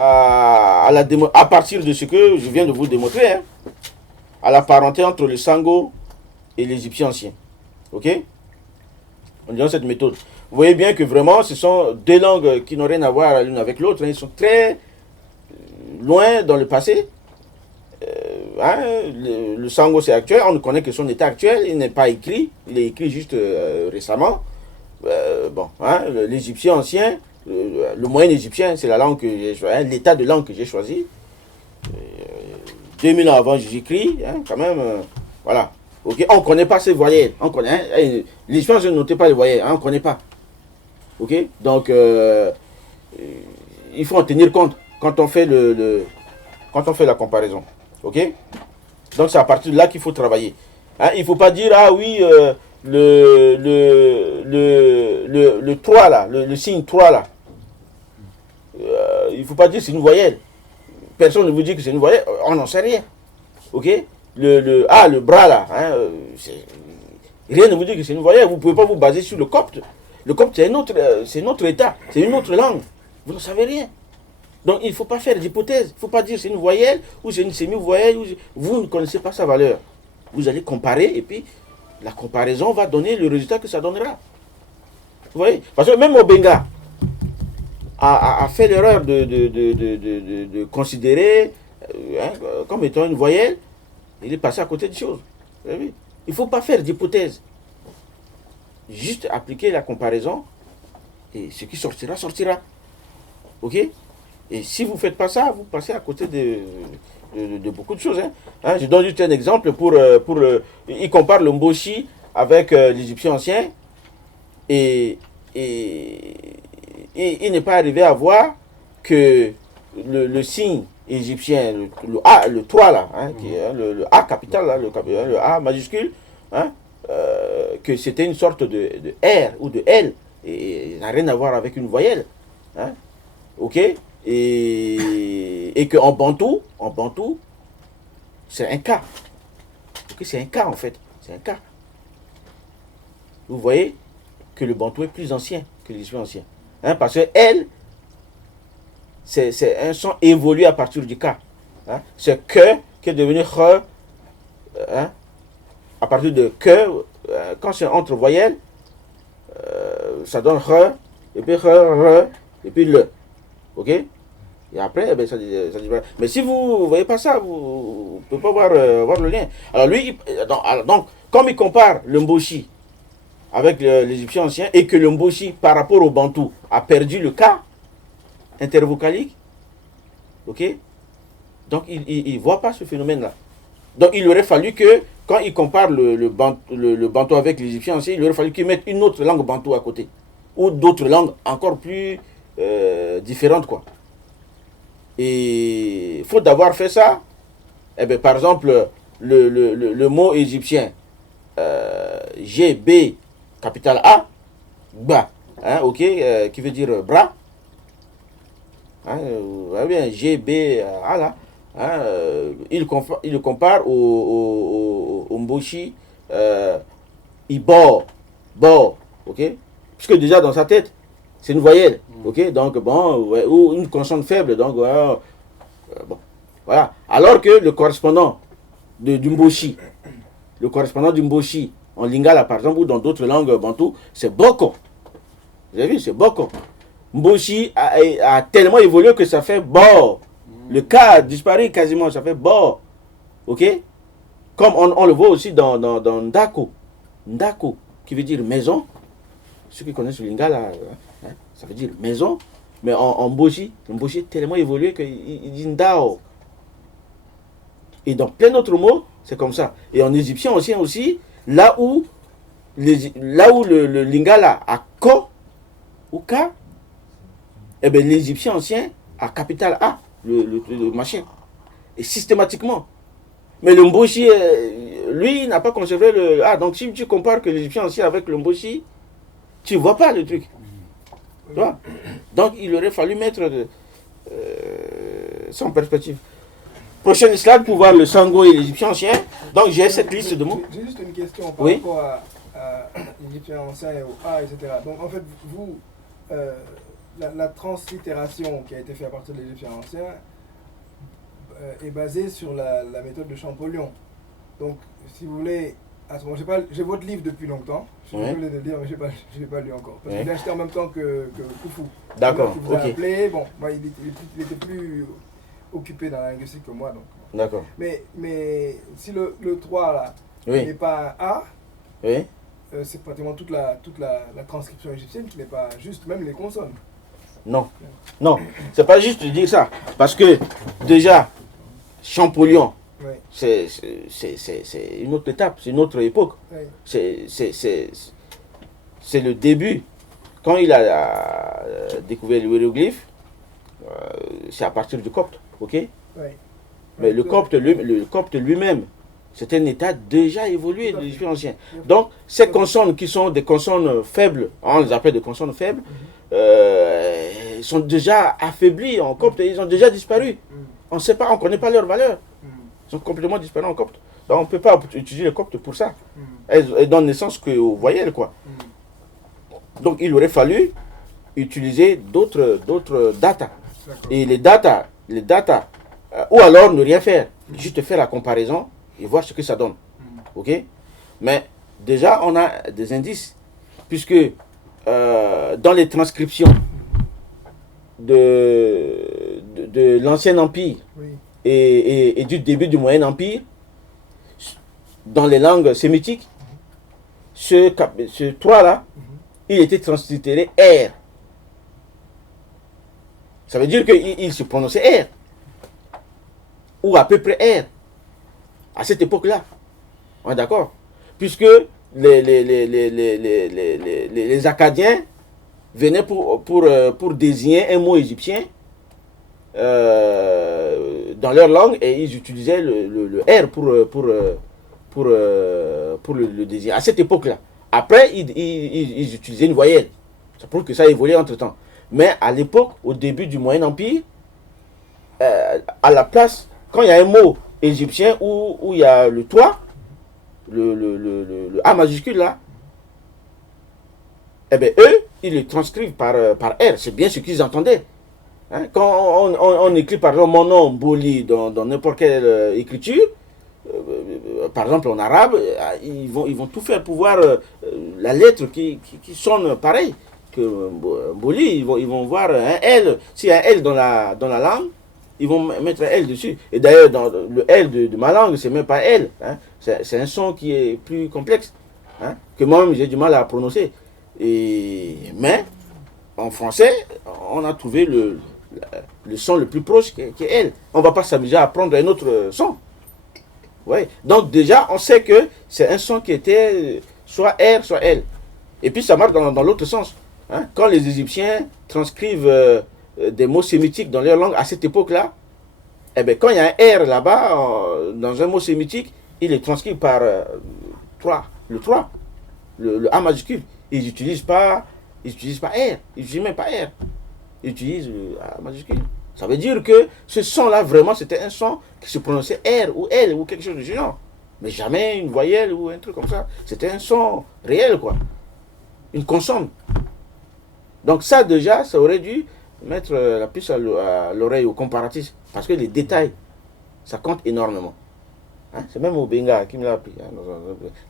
à partir de ce que je viens de vous démontrer, hein, à la parenté entre le Sango et l'Égyptien ancien. Ok? En disant cette méthode. Vous voyez bien que vraiment, ce sont deux langues qui n'ont rien à voir l'une avec l'autre. Hein. Ils sont très loin dans le passé. Le Sango, c'est actuel. On ne connaît que son état actuel. Il n'est pas écrit. Il est écrit juste récemment. L'Égyptien ancien, le moyen égyptien, c'est la langue que j'ai choisi, l'état de langue que j'ai choisi. 2000 ans avant Jésus-Christ, hein, quand même, voilà. Ok, on ne connaît pas ces voyelles. On connaît, hein, les gens ne notent pas les voyelles, hein, on ne connaît pas. Ok, donc il faut en tenir compte quand on fait quand on fait la comparaison. Ok, donc c'est à partir de là qu'il faut travailler. Hein, il ne faut pas dire ah oui le 3 là, le signe 3 là. Il ne faut pas dire c'est une voyelle. Personne ne vous dit que c'est une voyelle, on n'en sait rien. Ok, le bras là, hein, rien ne vous dit que c'est une voyelle. Vous ne pouvez pas vous baser sur le copte. Le copte c'est notre état, c'est une autre langue. Vous ne savez rien. Donc il ne faut pas faire d'hypothèse. Il ne faut pas dire c'est une voyelle ou c'est une semi-voyelle. Vous ne connaissez pas sa valeur. Vous allez comparer et puis la comparaison va donner le résultat que ça donnera. Vous voyez? Parce que même Obenga a fait l'erreur de considérer comme étant une voyelle. Il est passé à côté de choses. Vous avez vu? Il ne faut pas faire d'hypothèse. Juste appliquer la comparaison et ce qui sortira, sortira. Ok? Et si vous ne faites pas ça, vous passez à côté de beaucoup de choses. Hein, je donne juste un exemple il compare le Mboshi avec l'Égyptien ancien et il n'est pas arrivé à voir que le signe égyptien, le 3 là, hein, qui est, le A capital, là, le A majuscule, hein, que c'était une sorte de R ou de L et il n'a rien à voir avec une voyelle. Hein, ok? Et qu'en bantou, c'est un K. Okay, c'est un K en fait. C'est un K. Vous voyez que le bantou est plus ancien que l'Égyptien ancien. Hein, parce que L, c'est un son évolué à partir du K. Hein, c'est que qui est devenu re. Hein, à partir de que, quand c'est entre voyelles, ça donne re, et puis re, et puis le. Ok? Et après, ça disparaît. Mais si vous ne voyez pas ça, vous ne pouvez pas voir le lien. Alors lui, donc, comme il compare le Mboshi avec l'Égyptien ancien, et que le Mboshi, par rapport au Bantou, a perdu le K intervocalique, ok? Donc il ne voit pas ce phénomène-là. Donc il aurait fallu que, quand il compare le Bantou avec l'Égyptien ancien, il aurait fallu qu'il mette une autre langue Bantou à côté. Ou d'autres langues encore plus différentes, quoi. Et faute d'avoir fait ça, par exemple, le mot égyptien GB, capital A, ba, hein, ok, qui veut dire bras, hein, bien, GB, A là, hein, il le compare au Mboshi, Ibo, Bo, ok, puisque déjà dans sa tête, c'est une voyelle, ok, donc bon, ouais, ou une consonne faible, donc bon, voilà. Alors que le correspondant du Mboshi, en lingala par exemple, ou dans d'autres langues bantou, c'est Boko. Vous avez vu, c'est Boko. Mboshi a tellement évolué que ça fait Bo. Le K a disparu quasiment, ça fait Bo. Ok? Comme on le voit aussi dans Ndako. Ndako, qui veut dire maison. Ceux qui connaissent le lingala, hein, ça veut dire maison. Mais en Mboshi, le Mboshi est tellement évolué qu'il dit Ndao. Et dans plein d'autres mots, c'est comme ça. Et en égyptien aussi, là où le lingala a ko ou ka, eh bien l'égyptien ancien a capital A, le machin. Et systématiquement. Mais le Mboshi, lui, n'a pas conservé le A. Donc si tu compares que l'égyptien ancien avec le Mboshi, tu ne vois pas le truc. Tu vois? Donc il aurait fallu mettre ça en perspective. Prochaine slide pour voir le Sango et l'Égyptien ancien. Donc j'ai cette liste de mots. J'ai juste une question par rapport à l'Égyptien ancien et au A, etc. Donc en fait, vous la translittération qui a été faite à partir de l'égyptien ancien est basée sur la méthode de Champollion. Donc, si vous voulez, à ce moment, j'ai votre livre depuis longtemps. Je suis désolé de le dire, mais je ne l'ai pas lu encore. Parce que je l'ai acheté en même temps que Koufou. D'accord. Qui vous a appelé. Bon, moi, il était plus occupé dans la linguistique que moi. Donc. D'accord. Mais si le 3 là n'est pas un A, c'est pratiquement toute la transcription égyptienne qui n'est pas juste, même les consonnes. Non, c'est pas juste de dire ça. Parce que déjà, Champollion, c'est une autre étape, c'est une autre époque. C'est le début. Quand il a découvert le hiéroglyphe, c'est à partir du copte, ok? Mais le copte lui-même, c'est un état déjà évolué de l'égyptien ancien. Donc, ces consonnes qui sont des consonnes faibles, on les appelle des consonnes faibles, sont déjà affaiblies en copte, ils ont déjà disparu. On ne sait pas, on ne connaît pas leur valeur. Ils sont complètement disparus en copte. Donc, on ne peut pas utiliser le copte pour ça. Elles donnent naissance qu'aux voyelles, quoi. Donc, il aurait fallu utiliser d'autres data. Et les data, ou alors ne rien faire, juste faire la comparaison et voir ce que ça donne. Ok? Mais déjà, on a des indices, puisque dans les transcriptions de l'Ancien Empire et du début du Moyen Empire, dans les langues sémitiques, ce 3-là, il était translittéré R. Ça veut dire qu'il se prononçait R. Ou à peu près R. À cette époque-là. On est d'accord? Puisque les Akkadiens venaient pour désigner un mot égyptien dans leur langue et ils utilisaient le R pour le désigner. À cette époque-là. Après, ils utilisaient une voyelle. Ça prouve que ça a évolué entre-temps. Mais à l'époque, au début du Moyen Empire, à la place, quand il y a un mot égyptien où il y a le toit, le A majuscule là, eh bien eux, ils le transcrivent par R. C'est bien ce qu'ils entendaient. Hein? Quand on écrit par exemple mon nom, Boli, dans n'importe quelle écriture, par exemple en arabe, ils vont tout faire pour voir la lettre qui sonne pareil que Boli. Ils vont voir un L. S'il y a un L dans la langue, ils vont mettre un L dessus. Et d'ailleurs, dans le L de ma langue, c'est même pas L. Hein. C'est un son qui est plus complexe, hein, que moi-même j'ai du mal à prononcer. Mais en français, on a trouvé le son le plus proche qui est L. On ne va pas s'amuser à prendre un autre son. Ouais. Donc déjà, on sait que c'est un son qui était soit R, soit L. Et puis ça marche dans l'autre sens. Hein. Quand les Égyptiens transcrivent des mots sémitiques dans leur langue à cette époque-là, eh bien, quand il y a un R là-bas, dans un mot sémitique, il est transcrit par 3, le A majuscule. Ils n'utilisent pas R, ils n'utilisent même pas R. Ils utilisent le A majuscule. Ça veut dire que ce son-là, vraiment, c'était un son qui se prononçait R ou L ou quelque chose de genre. Mais jamais une voyelle ou un truc comme ça. C'était un son réel, quoi. Une consonne. Donc ça, déjà, ça aurait dû mettre la puce à l'oreille au comparatif. Parce que les détails, ça compte énormément. Hein? C'est même au Benga qui me l'a appris. Hein?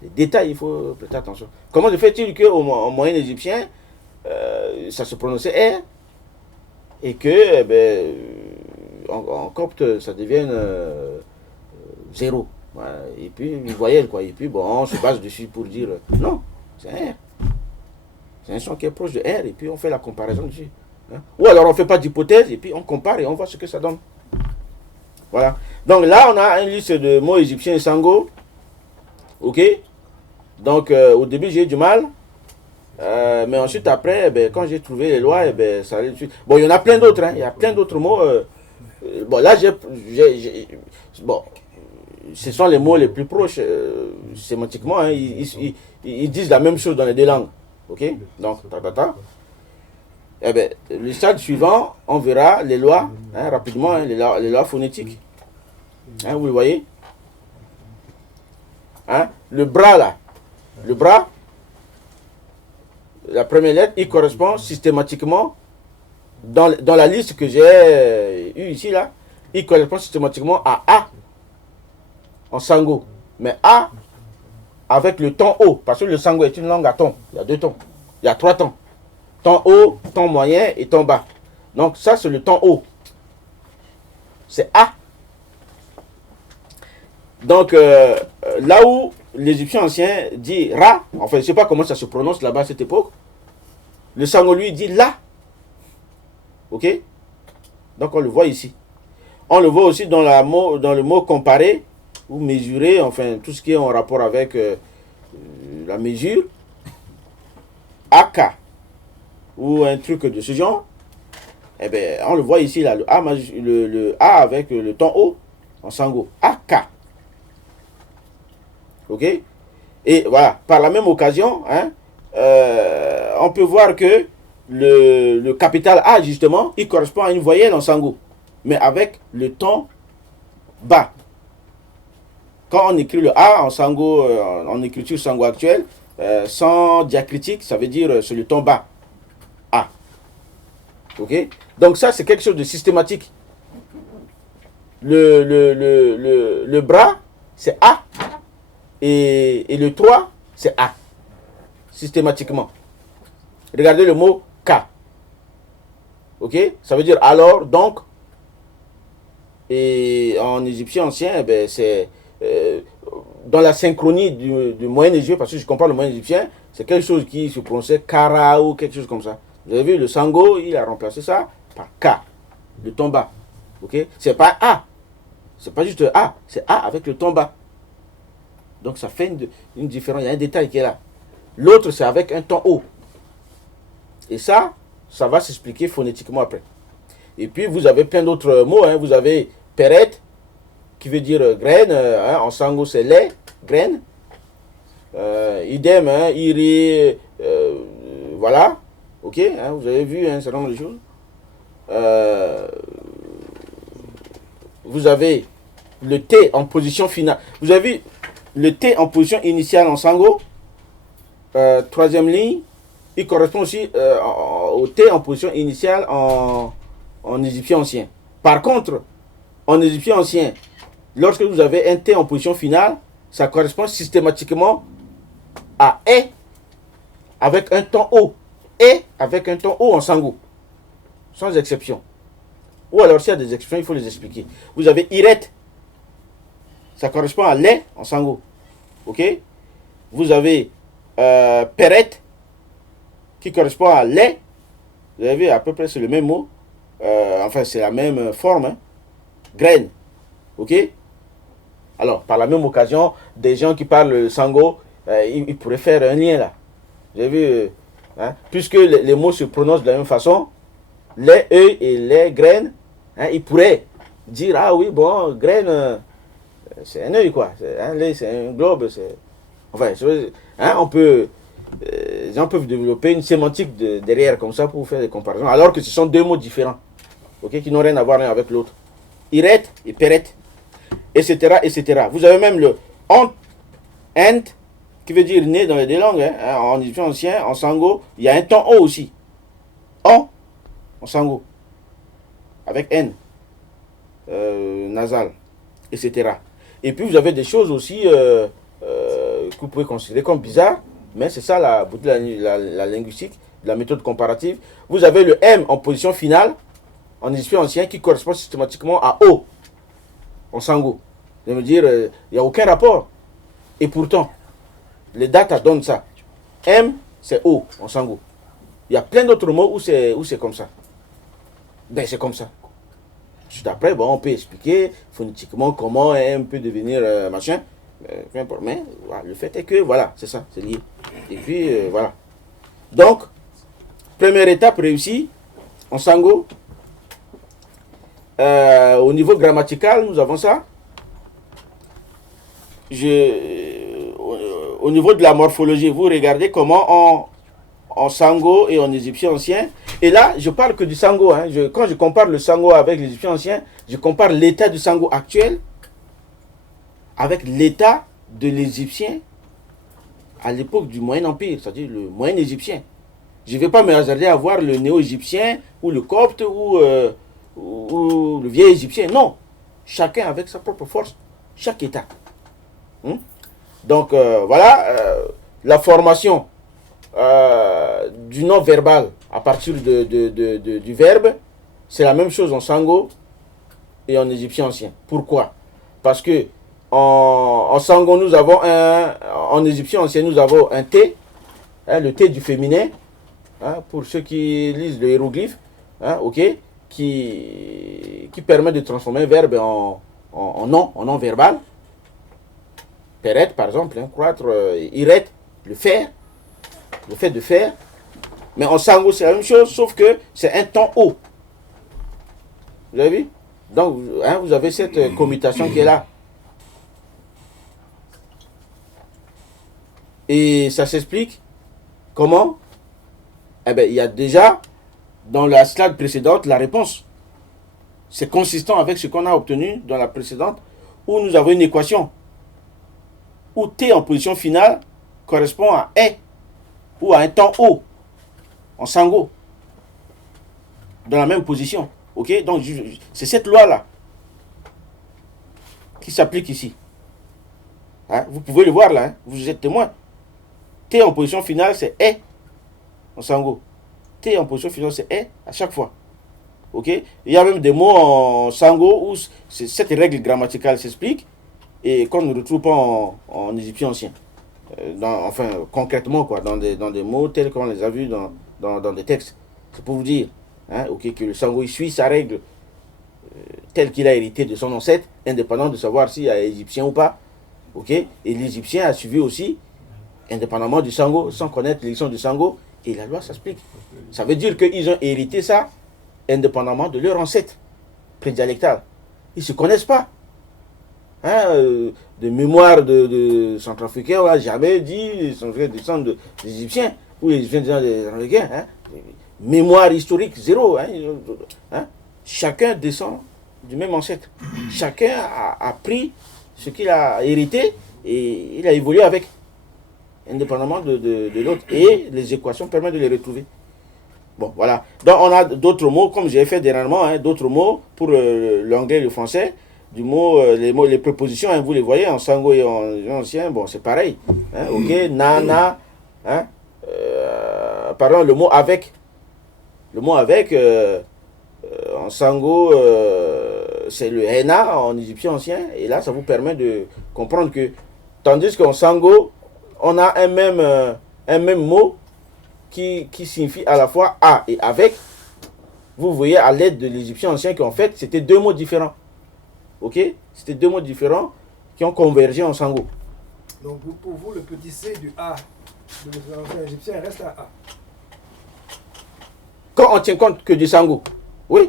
Les détails, il faut prêter attention. Comment se fait-il qu'au moyen égyptien, ça se prononçait R et que en copte, ça devienne 0. Et puis une voyelle, quoi. Et puis bon, on se base dessus pour dire non, c'est un R. C'est un son qui est proche de R et puis on fait la comparaison dessus. Hein? Ou alors on ne fait pas d'hypothèse et puis on compare et on voit ce que ça donne. Voilà. Donc là, on a une liste de mots égyptiens sango. Ok. Donc au début, j'ai eu du mal. Mais ensuite, après, quand j'ai trouvé les lois, ça allait dessus. Bon, il y en a plein d'autres. Hein. Il y a plein d'autres mots. Bon, là, bon, ce sont les mots les plus proches sémantiquement. Hein. Ils disent la même chose dans les deux langues. Ok. Donc, le stade suivant, on verra les lois, hein, rapidement, hein, les lois phonétiques. Hein, vous le voyez? Hein? Le bras, là. Le bras, la première lettre, il correspond systématiquement dans la liste que j'ai eue ici, là, il correspond systématiquement à A en sango. Mais A avec le ton haut, parce que le sango est une langue à ton. Il y a 2 tons. Il y a 3 tons. Ton haut, ton moyen et ton bas. Donc ça, c'est le ton haut. C'est A. Donc là où l'Égyptien ancien dit Ra, enfin je ne sais pas comment ça se prononce là-bas à cette époque, le sango lui dit La. Ok? Donc on le voit ici. On le voit aussi dans le mot comparer ou mesurer, enfin tout ce qui est en rapport avec la mesure. Aka ou un truc de ce genre. Eh bien, on le voit ici, là, le A avec le ton haut en sango. Aka. Ok? Et voilà, par la même occasion, hein, on peut voir que le capital A, justement, il correspond à une voyelle en sango, mais avec le ton bas. Quand on écrit le A en sango, en écriture sango actuelle, sans diacritique, ça veut dire c'est le ton bas. A. Ok? Donc ça, c'est quelque chose de systématique. Le bras, c'est A. Et le 3, c'est A. Systématiquement. Regardez le mot K. Ok? Ça veut dire alors, donc. Et en égyptien ancien, eh ben, c'est dans la synchronie du moyen égyptien, parce que je compare le moyen égyptien, c'est quelque chose qui se prononçait Kara ou quelque chose comme ça. Vous avez vu, le sango, il a remplacé ça par K, le ton bas. Ok? C'est pas A. C'est pas juste A, c'est A avec le ton bas. Donc ça fait une différence, il y a un détail qui est là. L'autre, c'est avec un ton haut. Et ça va s'expliquer phonétiquement après. Et puis vous avez plein d'autres mots. Hein. Vous avez peret, qui veut dire graine. Hein. En sango, c'est lait, graine. Idem, hein, iri, voilà. Ok, hein, vous avez vu un certain nombre de choses. Vous avez le T en position finale. Vous avez vu le T en position initiale en sango. Troisième ligne. Il correspond aussi au T en position initiale en égyptien ancien. Par contre, en égyptien ancien, lorsque vous avez un T en position finale, ça correspond systématiquement à E avec un ton haut. E avec un ton haut en sango. Sans exception. Ou alors s'il y a des exceptions, il faut les expliquer. Vous avez Iret. Ça correspond à lait en sango. Ok? Vous avez Peret qui correspond à lait. Vous avez vu, à peu près c'est le même mot. Enfin, c'est la même forme. Hein. Graine. Ok? Alors, par la même occasion, des gens qui parlent le sango, ils pourraient faire un lien là. Vous avez vu, hein? Puisque les mots se prononcent de la même façon, les œufs et les graines, hein, ils pourraient dire, ah oui, bon, graine, c'est un œil quoi. Un lait, c'est un globe. Enfin, hein, les gens peuvent développer une sémantique derrière comme ça pour faire des comparaisons, alors que ce sont 2 mots différents, ok, qui n'ont rien à voir l'un avec l'autre. Iret et peret, etc., etc. Vous avez même le ant, qui veut dire né dans les 2 langues. Hein, en égyptien ancien, en sango, il y a un ton haut aussi. En sango, avec N, nasal, etc. Et puis vous avez des choses aussi que vous pouvez considérer comme bizarres, mais c'est ça la beauté de la linguistique, de la méthode comparative. Vous avez le M en position finale, en égyptien ancien, qui correspond systématiquement à O, en sango. Je veux dire, il n'y a aucun rapport. Et pourtant, les dates donnent ça. M, c'est O, en sango. Il y a plein d'autres mots où c'est comme ça. Ben, c'est comme ça. Juste après, bon, on peut expliquer phonétiquement comment M peut devenir machin. Peu importe. Mais voilà, le fait est que, voilà, c'est ça, c'est lié. Et puis, voilà. Donc, première étape réussie en sango. Au niveau grammatical, nous avons ça. Au niveau de la morphologie, vous regardez comment en sango et en égyptien ancien. Et là, je parle que du sango. Hein. Quand je compare le sango avec l'égyptien ancien, je compare l'état du sango actuel avec l'état de l'égyptien à l'époque du Moyen Empire, c'est-à-dire le Moyen Égyptien. Je ne vais pas me hasarder à voir le néo-égyptien ou le copte ou le vieil égyptien. Non. Chacun avec sa propre force. Chaque État. Donc voilà, la formation du non-verbal à partir du verbe, c'est la même chose en sango et en égyptien ancien. Pourquoi? Parce que en sango, nous avons en égyptien ancien, nous avons un T, le T du féminin, pour ceux qui lisent le hiéroglyphe, ok, qui permet de transformer un verbe en non verbal. Peret, par exemple, croître, iret, le faire, le fait de faire. Mais en sango, c'est la même chose, sauf que c'est un ton haut. Vous avez vu? Donc, vous avez cette commutation qui est là. Et ça s'explique comment? Eh bien, il y a déjà, dans la slide précédente, la réponse. C'est consistant avec ce qu'on a obtenu dans la précédente, où nous avons une équation. Où T en position finale correspond à E, ou à un temps haut, en sango, dans la même position. Ok? Donc, c'est cette loi-là qui s'applique ici. Vous pouvez le voir là, vous êtes témoin. T en position finale, c'est E en sango. T en position finale, c'est E à chaque fois. Ok? Il y a même des mots en sango où cette règle grammaticale s'explique et qu'on ne retrouve pas en égyptien ancien. Enfin, concrètement, quoi, dans des mots tels qu'on les a vus dans des textes. C'est pour vous dire ok, que le sango il suit sa règle telle qu'il a hérité de son ancêtre, indépendant de savoir s'il est égyptien ou pas. Ok? Et l'égyptien a suivi aussi, indépendamment du sango, sans connaître l'élection du sango, et la loi s'explique. Ça veut dire qu'ils ont hérité ça indépendamment de leur ancêtre prédialectal. Ils ne se connaissent pas. De mémoire de Centrafricains, on n'a jamais dit qu'ils sont descendants des Égyptiens, ou les Égyptiens descendent des Centrafricains. Mémoire historique, zéro. Chacun descend du même ancêtre. Chacun a pris ce qu'il a hérité et il a évolué avec, indépendamment de l'autre. Et les équations permettent de les retrouver. Bon, voilà. Donc, on a d'autres mots, comme j'ai fait dernièrement, d'autres mots pour l'anglais et le français. Du mot, les prépositions, vous les voyez en sango et en ancien, bon, c'est pareil. Ok, na, pardon, le mot avec. Le mot avec, en sango, c'est le hena en égyptien ancien. Et là, ça vous permet de comprendre que, tandis qu'en sango, on a un même mot qui signifie à la fois à et avec. Vous voyez à l'aide de l'égyptien ancien qu'en fait, c'était deux mots différents. Ok? C'était deux mots différents qui ont convergé en sango. Donc pour vous, le petit c du A de l'ancien égyptien reste un A. Quand on tient compte que du sango. Oui.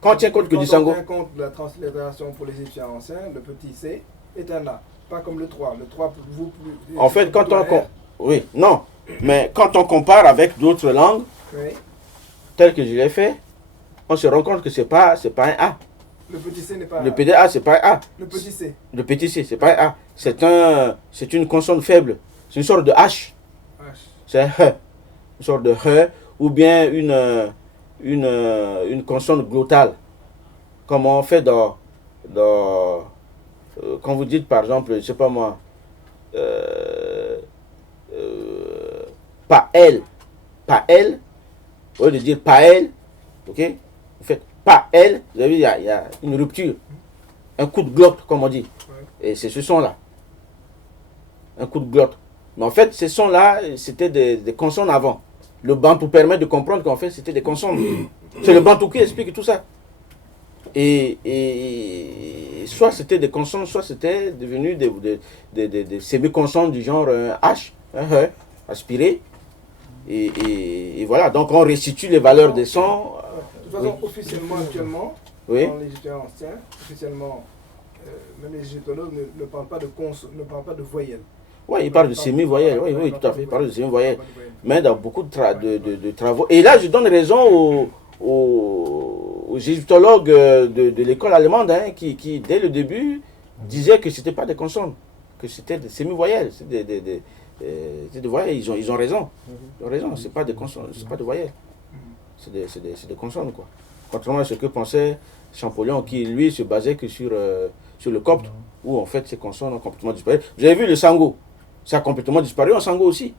Quand on tient compte que du sango. Quand on tient compte de la translittération pour l'égyptien ancien, le petit c est un A. Pas comme le 3. Le 3 pour vous. En fait, quand on... Oui, non. Mais quand on compare avec d'autres langues, oui, telles que je l'ai fait, on se rend compte que c'est pas un A. Le petit c n'est pas un A. Le PDA, c'est pas un A. Le petit c. Le petit c, c'est pas un A. C'est une consonne faible. C'est une sorte de H. C'est un H. Une sorte de H. Ou bien une consonne glottale. Comme on fait dans quand vous dites par exemple, je sais pas moi, pas elle, au lieu de dire pas elle, ok, vous faites pas elle, vous avez vu, il y a une rupture, un coup de glotte, comme on dit, et c'est ce son-là, un coup de glotte. Mais en fait, ces sons-là, c'était des consonnes avant. Le bantou permet de comprendre qu'en fait, c'était des consonnes. C'est le bantou qui explique tout ça. Et soit c'était des consonnes, soit c'était devenu des semi-consonnes du genre H, aspiré. Et voilà, donc on restitue les valeurs des sons. De toute façon, officiellement, actuellement, dans l'égyptien ancien, officiellement, même les égyptologues ne parlent pas de consonnes, ne parlent pas de voyelles. Oui, il parle de semi-voyelles, oui, tout à fait, il parle de semi-voyelles. Mais dans beaucoup de travaux. Et là, je donne raison aux égyptologues de l'école allemande qui, dès le début, disaient que ce n'était pas des consonnes, que c'était des semi-voyelles, c'est des voyelles, ils ont raison. Ils ont raison, c'est pas des consonnes, c'est pas des voyelles. C'est des consonnes, quoi. Contrairement à ce que pensait Champollion, qui lui se basait que sur le copte, où en fait ces consonnes ont complètement disparu. Vous avez vu le sango, ça a complètement disparu en sango aussi.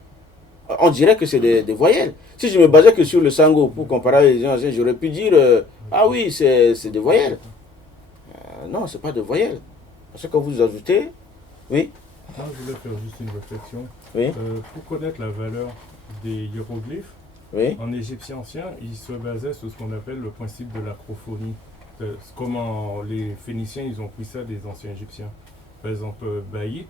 On dirait que c'est des voyelles. Si je me basais que sur le sango pour comparer les anciens, j'aurais pu dire ah oui, c'est des voyelles. Non, c'est pas des voyelles. Parce que quand vous ajoutez, oui. Moi, je voulais faire juste une réflexion. Oui. Pour connaître la valeur des hiéroglyphes, Oui. en égyptien ancien, ils se basaient sur ce qu'on appelle le principe de l'acrophonie. Comment les Phéniciens, ils ont pris ça des anciens Égyptiens. Par exemple, Baït,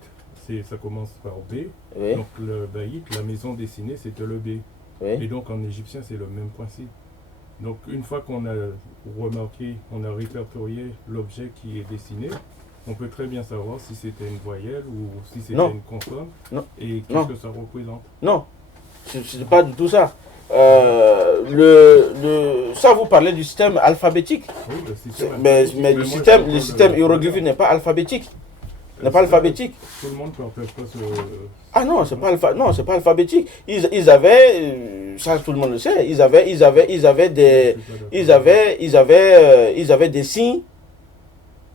ça commence par B. Oui. Donc le Baït, la maison dessinée, c'était le B. Oui. Et donc en égyptien, c'est le même principe. Donc une fois qu'on a remarqué, on a répertorié l'objet qui est dessiné, on peut très bien savoir si c'était une voyelle ou si c'était Non. une consonne. Non. Et Non. qu'est-ce que ça représente. Non, ce n'est pas du tout ça. Ça, vous parlez du système alphabétique. Oui, le système Mais alphabétique. le système hiéroglyphique n'est pas alphabétique. N'est pas alphabétique. Tout le monde ne partage pas ce... Ah non, c'est pas alphabétique. Ils avaient, ça tout le monde le sait, ils avaient des signes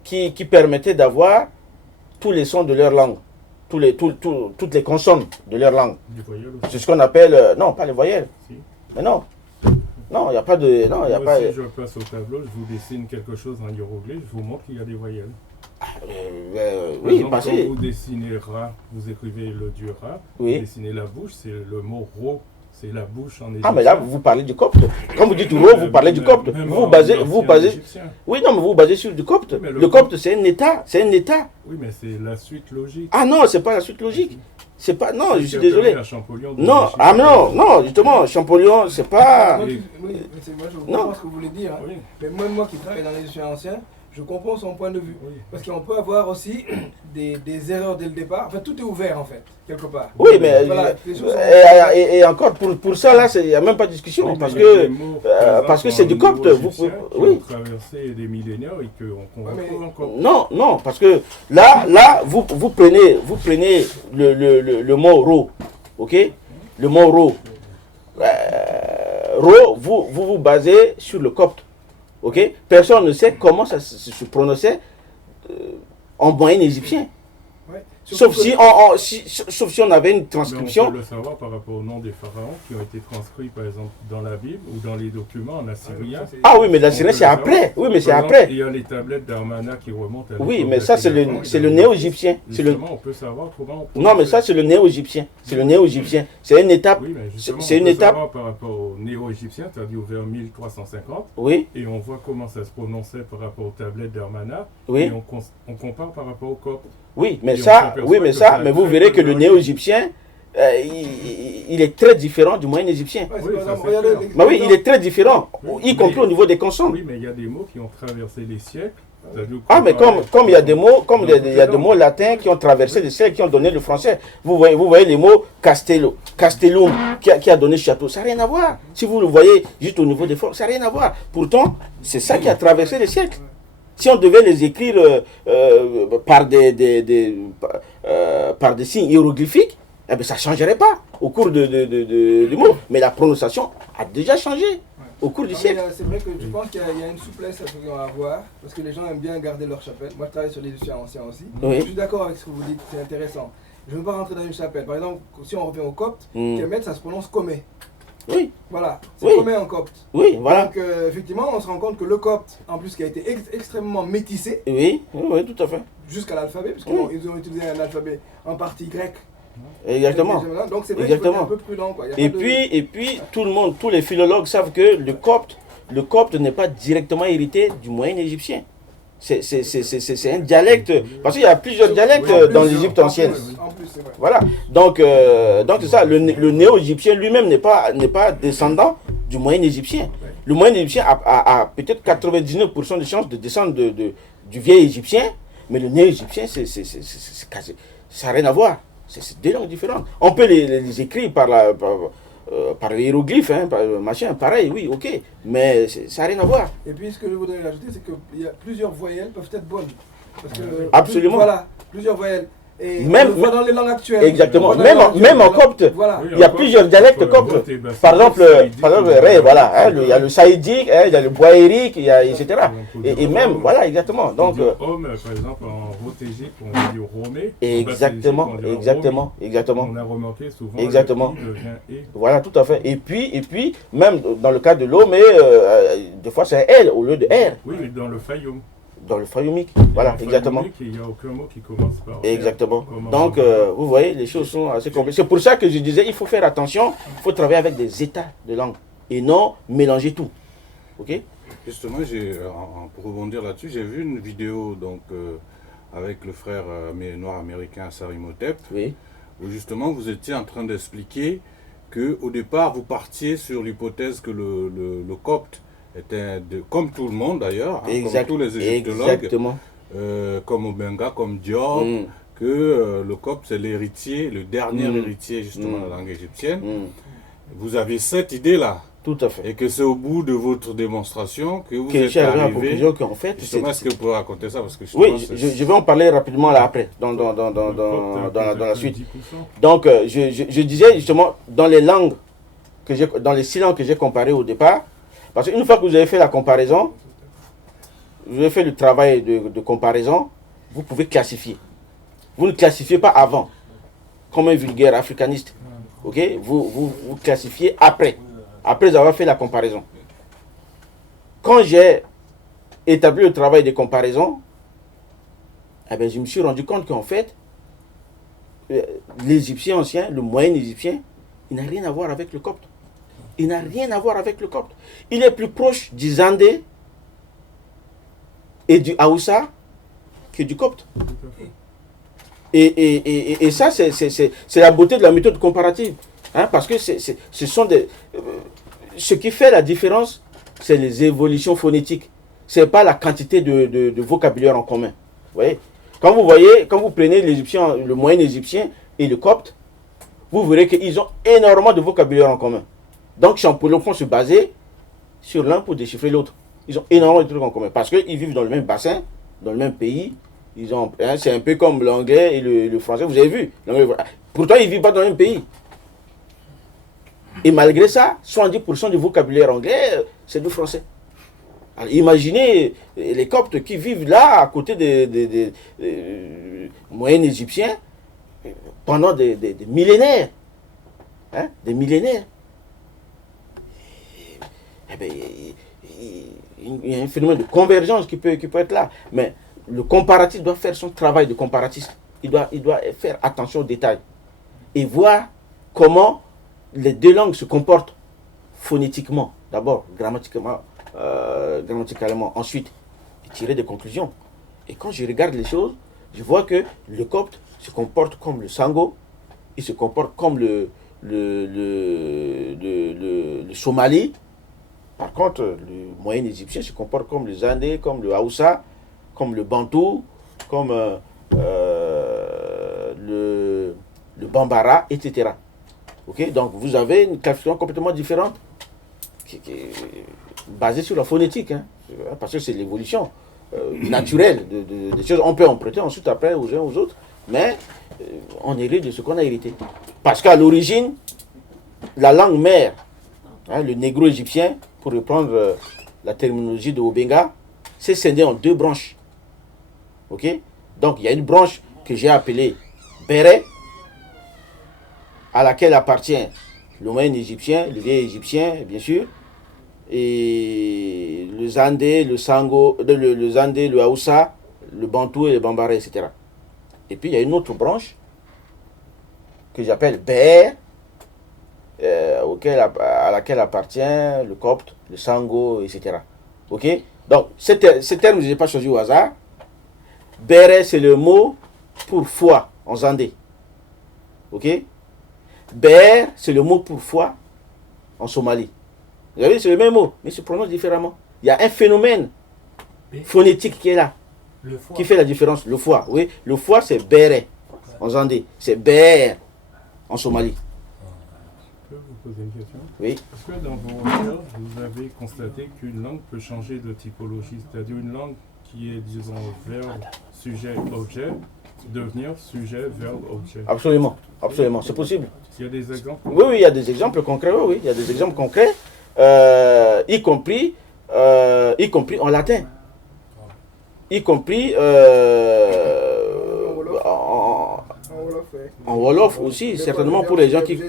qui permettaient d'avoir tous les sons de leur langue, toutes les consonnes de leur langue. Du voyelle aussi. C'est ce qu'on appelle, non, pas les voyelles. Si. Mais non, il n'y a pas de, non, il y a Moi, pas. si je passe au tableau, je vous dessine quelque chose en hiéroglyphe, je vous montre qu'il y a des voyelles. Par Oui, exemple, parce quand que, vous dessinez rat, vous écrivez le dieu rat, Oui. vous dessinez la bouche, c'est le mot ro, c'est la bouche en égyptien. ah mais là vous parlez du copte. Quand vous dites ro, vous parlez du copte. Même Vous en basez, ancien égyptien. oui non mais vous basez sur du copte. Oui, mais Le copte c'est un état. Oui, mais c'est la suite logique. Ah non, c'est pas la suite logique. C'est pas, non, je C'est suis ce qui a désolé. permis à Champollion de Non, réfléchir. ah non, justement, Champollion, c'est pas. Oui, mais moi je Non. comprends ce que vous voulez dire. Hein. Oui, Mais moi qui travaille dans l'Égyptien ancien, je comprends son point de vue. oui. Parce qu'on peut avoir aussi des erreurs dès le départ. Enfin, tout est ouvert en fait, quelque part. Oui, mais Voilà, les choses sont- et encore pour ça là, il n'y a même pas de discussion Oui, parce mais il y a que des mots, par exemple, parce que c'est du en copte. néo-égyptien qui Oui. ont traversé des millénaires et qu'on Ouais, mais- retrouve encore. Non, parce que là, vous prenez le mot ro, ok? Le mot ro. Ro, vous basez sur le copte, ok? Personne ne sait comment ça se prononçait en moyen égyptien. Ouais. Sauf Surtout sauf si on avait une Mais on transcription. peut le savoir par rapport au nom des pharaons qui ont été transcrits par exemple dans la Bible ou dans les documents en assyrien. Ah oui, mais la Syrie, On peut c'est le après. savoir. Oui, mais c'est Par exemple, après. Il y a les tablettes d'Armana qui remontent à Oui, l'époque mais de ça, la c'est le Téléphone. néo-égyptien. Justement, on peut savoir comment on Non, mais ça, c'est le néo-égyptien. C'est le néo-égyptien. C'est une étape. Oui, mais justement, c'est on une peut étape. savoir par rapport au néo-égyptien, c'est-à-dire vers 1350, Oui, et on voit comment ça se prononçait par rapport aux tablettes d'Armana, oui, et on compare par rapport au copte. oui, mais Et on ça, s'aperçoit oui, mais que ça, ça a mais vous très verrez peu que de le origine. néo-égyptien, il est très différent du moyen égyptien. Ouais, c'est Oui, par ça, exemple, c'est regardez clair. l'exemple- Bah oui, il est très différent, Oui, y compris mais- au niveau des consonnes. Oui, mais il y a des mots qui ont traversé les siècles. c'est-à-dire Ah, mais comparé- comme il y a des mots, comme il y a des mots latins qui ont traversé les siècles, qui ont donné le français. Vous voyez les mots castello, castellum, qui a donné château. Ça n'a rien à voir. Si vous le voyez juste au niveau des formes, ça n'a rien à voir. Pourtant, c'est ça qui a traversé les siècles. Si on devait les écrire par des signes hiéroglyphiques, eh bien, ça ne changerait pas au cours du mot. Mais la prononciation a déjà changé au cours du Ah, mais, siècle. c'est vrai que je pense qu'il y a une souplesse à ce qu'on va avoir, parce que les gens aiment bien garder leur chapelle. Moi, je travaille sur les Égyptiens anciens aussi. Oui. Je suis d'accord avec ce que vous dites, c'est intéressant. Je ne veux pas rentrer dans une chapelle. Par exemple, si on revient au copte, Hmm. Kemet, ça se prononce Komé. Oui, Voilà, c'est Oui. Komé en copte. oui, voilà. Donc, effectivement, on se rend compte que le copte, en plus, qui a été extrêmement métissé Oui, oui, tout à fait. jusqu'à l'alphabet, parce qu'ils Oui. ont utilisé un alphabet en partie grec. Exactement. Donc, c'est vrai qu'il faut être Exactement. un peu prudent. Quoi. Il y a Et pas de- puis, tout le monde, tous les philologues savent que le copte n'est pas directement hérité du moyen égyptien. C'est un dialecte, parce qu'il y a plusieurs dialectes Oui, en dans plus, l'Égypte en ancienne. plus, en plus, c'est vrai. Voilà. Donc c'est ça, le néo-égyptien lui-même n'est pas descendant du moyen égyptien. Le moyen égyptien a peut-être 99% de chances de descendre du vieil égyptien, mais le néo-égyptien, ça n'a rien à voir. C'est deux langues différentes. On peut les écrire par les hiéroglyphes, hein, machin, pareil, oui, ok, mais ça n'a rien à voir. Et puis, ce que je voudrais rajouter, c'est que plusieurs voyelles peuvent être bonnes. Parce que, Absolument. Voilà, plusieurs voyelles. Et Même- on le voit dans les langues actuelles. Exactement. On le voit Même dans en- les même en langues actuelles. copte. Voilà. Oui, Il y a encore, plusieurs dialectes entre coptes. Vote et Bassi, Par exemple, Saïdi, Ré, voilà, hein, il y a le saïdique, hein, il y a le boaérique, il y a, etc. Et même, voilà, exactement. Donc, homme, par exemple, en rotégique, on va dire romé. exactement, exactement, exactement. On a remarqué souvent Exactement. le i devient et. Voilà, tout à fait. Et puis, même dans le cas de l'eau, mais des fois c'est L au lieu de R, Oui, mais dans le fayoum. dans le fayomique. Il y a Voilà, un exactement. fayomique et il n'y a aucun mot qui commence par R. Exactement. Comme Donc, vous voyez, les choses sont assez complexes. C'est pour ça que je disais, il faut faire attention, il faut travailler avec des états de langue et non mélanger tout. Ok? Justement, pour rebondir là-dessus, j'ai vu une vidéo donc, avec le frère noir américain Sarimotep, Oui, où justement vous étiez en train d'expliquer qu'au départ vous partiez sur l'hypothèse que le copte était, comme tout le monde d'ailleurs, hein, exact, comme tous les égyptologues, exactement. comme Obenga, comme Diop, Mm, que le copte c'est l'héritier, le dernier Mm. héritier justement de la langue égyptienne. mm, Vous avez cette idée-là, tout à fait. et que c'est au bout de votre démonstration que vous Que êtes j'ai arrivé à la arrivé. conclusion qu'en fait, Justement, est-ce que vous pouvez raconter ça parce que justement, oui, je vais en parler rapidement là après, dans la suite. 10%. Donc, je disais justement, dans les langues, dans les 6 langues que j'ai comparées au départ, parce qu'une fois que vous avez fait la comparaison, vous avez fait le travail de comparaison, vous pouvez classifier. Vous ne classifiez pas avant, comme un vulgaire africaniste. Ok? Vous classifiez après avoir fait la comparaison. Quand j'ai établi le travail de comparaison, eh bien, je me suis rendu compte qu'en fait, l'Égyptien ancien, le moyen égyptien, il n'a rien à voir avec le copte. Il n'a rien à voir avec le copte. Il est plus proche du Zandé et du Haoussa que du copte. Tout à fait. Et ça, c'est la beauté de la méthode comparative. Hein, parce que ce sont des... ce qui fait la différence, c'est les évolutions phonétiques. Ce n'est pas la quantité de vocabulaire en commun. Vous voyez? Quand vous prenez l'égyptien, le moyen égyptien et le copte, vous verrez qu'ils ont énormément de vocabulaire en commun. Donc Champollion peut se baser sur l'un pour déchiffrer l'autre. Ils ont énormément de trucs en commun. Parce qu'ils vivent dans le même bassin, dans le même pays. C'est un peu comme l'anglais et le français, vous avez vu. Pourtant, ils ne vivent pas dans le même pays. Et malgré ça, 70% du vocabulaire anglais, c'est du français. Alors, imaginez les coptes qui vivent là, à côté des moyens égyptiens, pendant des millénaires. Hein, des millénaires. Eh bien, il y a un phénomène de convergence qui peut être là. Mais le comparatif doit faire son travail de comparatiste. Il doit faire attention aux détails. Et voir comment les deux langues se comportent phonétiquement, d'abord, grammaticalement, ensuite, et tirer des conclusions. Et quand je regarde les choses, je vois que le copte se comporte comme le sango, il se comporte comme le somali. Par contre, le moyen égyptien se comporte comme le zandé, comme le haoussa, comme le bantou, comme le bambara, etc. Okay? Donc vous avez une classification complètement différente qui est basée sur la phonétique, hein, parce que c'est l'évolution naturelle des choses. On peut emprunter ensuite après aux uns aux autres, mais on hérite de ce qu'on a hérité. Parce qu'à l'origine, la langue mère, hein, le négro-égyptien, pour reprendre la terminologie de Obenga, c'est scindé en 2 branches. Ok? Donc il y a une branche que j'ai appelée Béré, à laquelle appartient le moyen égyptien, le vieil égyptien, bien sûr, et le Zandé, le Sango, le Zandé, le Haoussa, le Bantou et le Bambara, etc. Et puis il y a une autre branche que j'appelle Bér, à laquelle appartient le copte, le sango, etc. Ok? Donc, ces termes, je n'ai pas choisi au hasard. Béré, c'est le mot pour foi en zandé. Ok? Bér, c'est le mot pour foi en Somalie. Vous avez vu, c'est le même mot, mais il se prononce différemment. Il y a un phénomène phonétique qui est là, qui fait la différence. Le foie, oui. Le foie, c'est Béré en zandé. C'est Bér en Somalie. Je peux vous poser une question? Oui. Est-ce que dans vos recherches, vous avez constaté qu'une langue peut changer de typologie, c'est-à-dire une langue qui est, disons, verbe, sujet, objet, devenir sujet, verbe, objet. Absolument, absolument, c'est possible. Il y a des exemples? Oui, oui, il y a des exemples concrets, oui, oui, il y a des exemples concrets, y compris en latin, y compris en Wolof aussi, certainement pour les gens qui...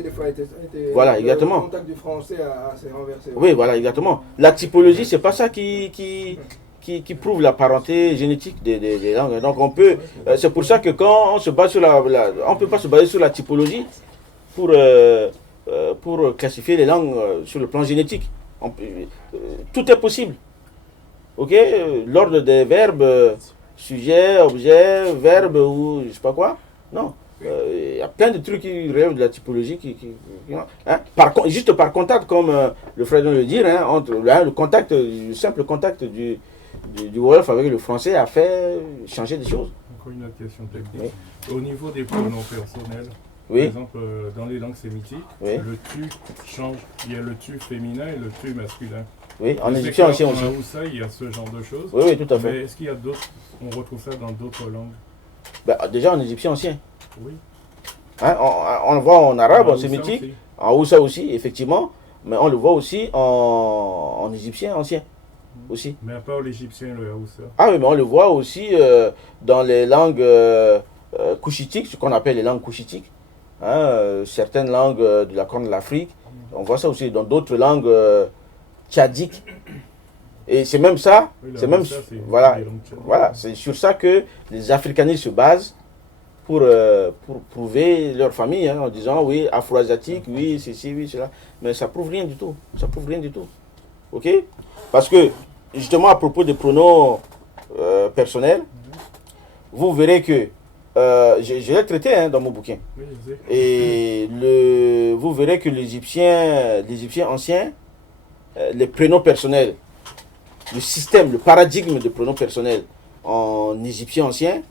Voilà, exactement. Le contact du français s'est renversé. Oui, voilà, exactement. La typologie, c'est pas ça qui prouve la parenté génétique des langues. Donc on peut... c'est pour ça que quand on se base sur on peut pas se baser sur la typologie pour classifier les langues sur le plan génétique. Tout est possible. Ok? L'ordre des verbes, sujet, objet, verbe ou je sais pas quoi. Non. Il y a plein de trucs qui relèvent de la typologie. Hein? Juste par contact, comme le frère vient de le dire, hein, entre le simple contact du Wolof avec le français a fait changer des choses. Encore une autre question technique. Oui. Au niveau des pronoms personnels, oui. Par exemple, dans les langues sémitiques, oui. Le tu change. Il y a le tu féminin et le tu masculin. Oui, en égyptien ancien aussi. En Haoussa, il y a ce genre de choses. Oui, oui, tout à fait. Mais est-ce qu'il y a d'autres, on retrouve ça dans d'autres langues? Déjà en égyptien ancien. Oui. Hein, on le voit en arabe, en sémitique, en Haoussa aussi, effectivement, mais on le voit aussi en égyptien ancien. Aussi. Mais à part l'égyptien et le Haoussa. Ah oui, mais on le voit aussi dans les langues couchitiques, ce qu'on appelle les langues couchitiques. Hein, certaines langues de la Corne de l'Afrique. On voit ça aussi dans d'autres langues tchadiques. Et c'est même ça, oui, c'est même voilà, c'est sur ça que les africanistes se basent pour prouver leur famille, hein, en disant oui, afro-asiatique, oui, ceci, oui, cela. Mais ça prouve rien du tout. Ça prouve rien du tout. Ok? Parce que, justement, à propos des pronoms personnels, vous verrez que, je l'ai traité hein, dans mon bouquin, oui, et vous verrez que l'Égyptien ancien, les prénoms personnels, le système, le paradigme de pronoms personnels en égyptien ancien,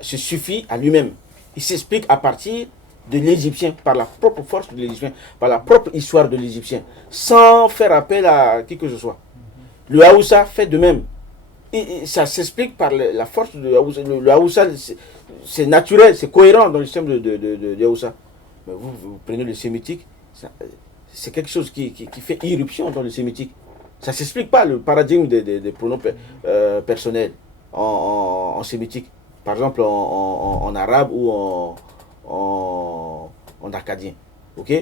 se suffit à lui-même. Il s'explique à partir de l'égyptien, par la propre force de l'égyptien, par la propre histoire de l'égyptien, sans faire appel à qui que ce soit. Le Haoussa fait de même. Et ça s'explique par la force de Haoussa. Le Haoussa, c'est naturel, c'est cohérent dans le système de Haoussa. Mais vous prenez le sémitique, c'est quelque chose qui fait irruption dans le sémitique. Ça ne s'explique pas, le paradigme des pronoms personnels en sémitique. Par exemple, en arabe ou en acadien. Ok?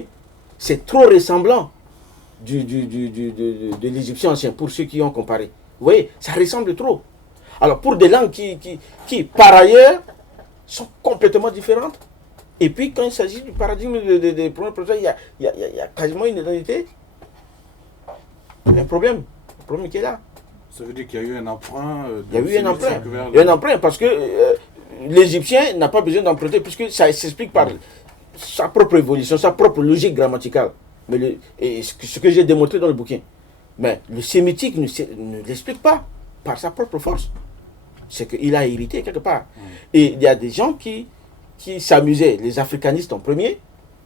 C'est trop ressemblant de l'égyptien ancien, pour ceux qui ont comparé. Vous voyez, ça ressemble trop. Alors, pour des langues qui par ailleurs, sont complètement différentes, et puis quand il s'agit du paradigme des pronoms personnels, il y a quasiment une identité. Un problème qui est là. Ça veut dire qu'il y a eu un emprunt. Il y a eu un emprunt. Il y a un emprunt parce que l'Égyptien n'a pas besoin d'emprunter puisque ça s'explique par sa propre évolution, sa propre logique grammaticale. Mais ce que j'ai démontré dans le bouquin. Mais le sémitique ne l'explique pas par sa propre force. C'est qu'il a hérité quelque part. Et il y a des gens qui s'amusaient, les africanistes en premier,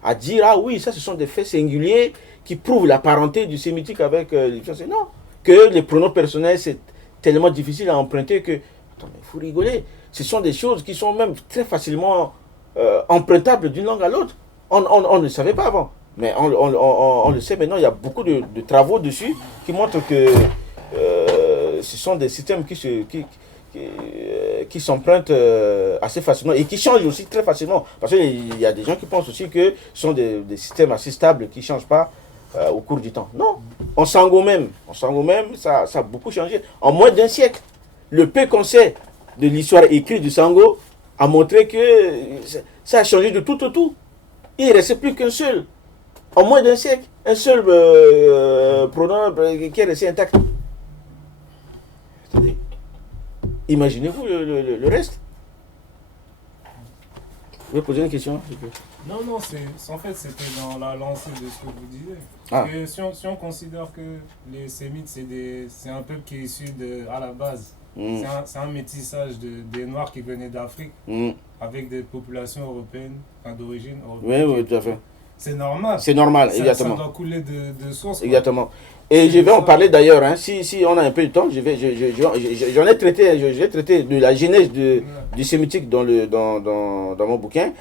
à dire ah oui, ça ce sont des faits singuliers qui prouvent la parenté du sémitique avec l'Égyptien. Non, que les pronoms personnels c'est tellement difficile à emprunter que... Attends, mais il faut rigoler. Ce sont des choses qui sont même très facilement empruntables d'une langue à l'autre. On ne le savait pas avant. Mais on le sait maintenant, il y a beaucoup de travaux dessus qui montrent que ce sont des systèmes qui s'empruntent assez facilement et qui changent aussi très facilement. Parce qu'il y a des gens qui pensent aussi que ce sont des systèmes assez stables qui ne changent pas au cours du temps. Non, en Sango même, ça a beaucoup changé. En moins d'un siècle, le peu qu'on sait de l'histoire écrite du Sango a montré que ça a changé de tout au tout. Il ne restait plus qu'un seul. En moins d'un siècle, un seul pronom qui est resté intact. Attendez. Imaginez-vous le reste. Vous voulez poser une question? Non, en fait, c'était dans la lancée de ce que vous disiez. Ah. Que si on considère que les Sémites, c'est un peuple qui est issu à la base. C'est un métissage des Noirs qui venaient d'Afrique avec des populations européennes, d'origine européenne. Oui, tout à fait. C'est normal. C'est normal, exactement. Ça doit couler de source. Exactement. Et je vais en parler d'ailleurs, hein. Si on a un peu de temps, j'en ai traité, j'ai traité de la genèse du sémitique dans mon bouquin.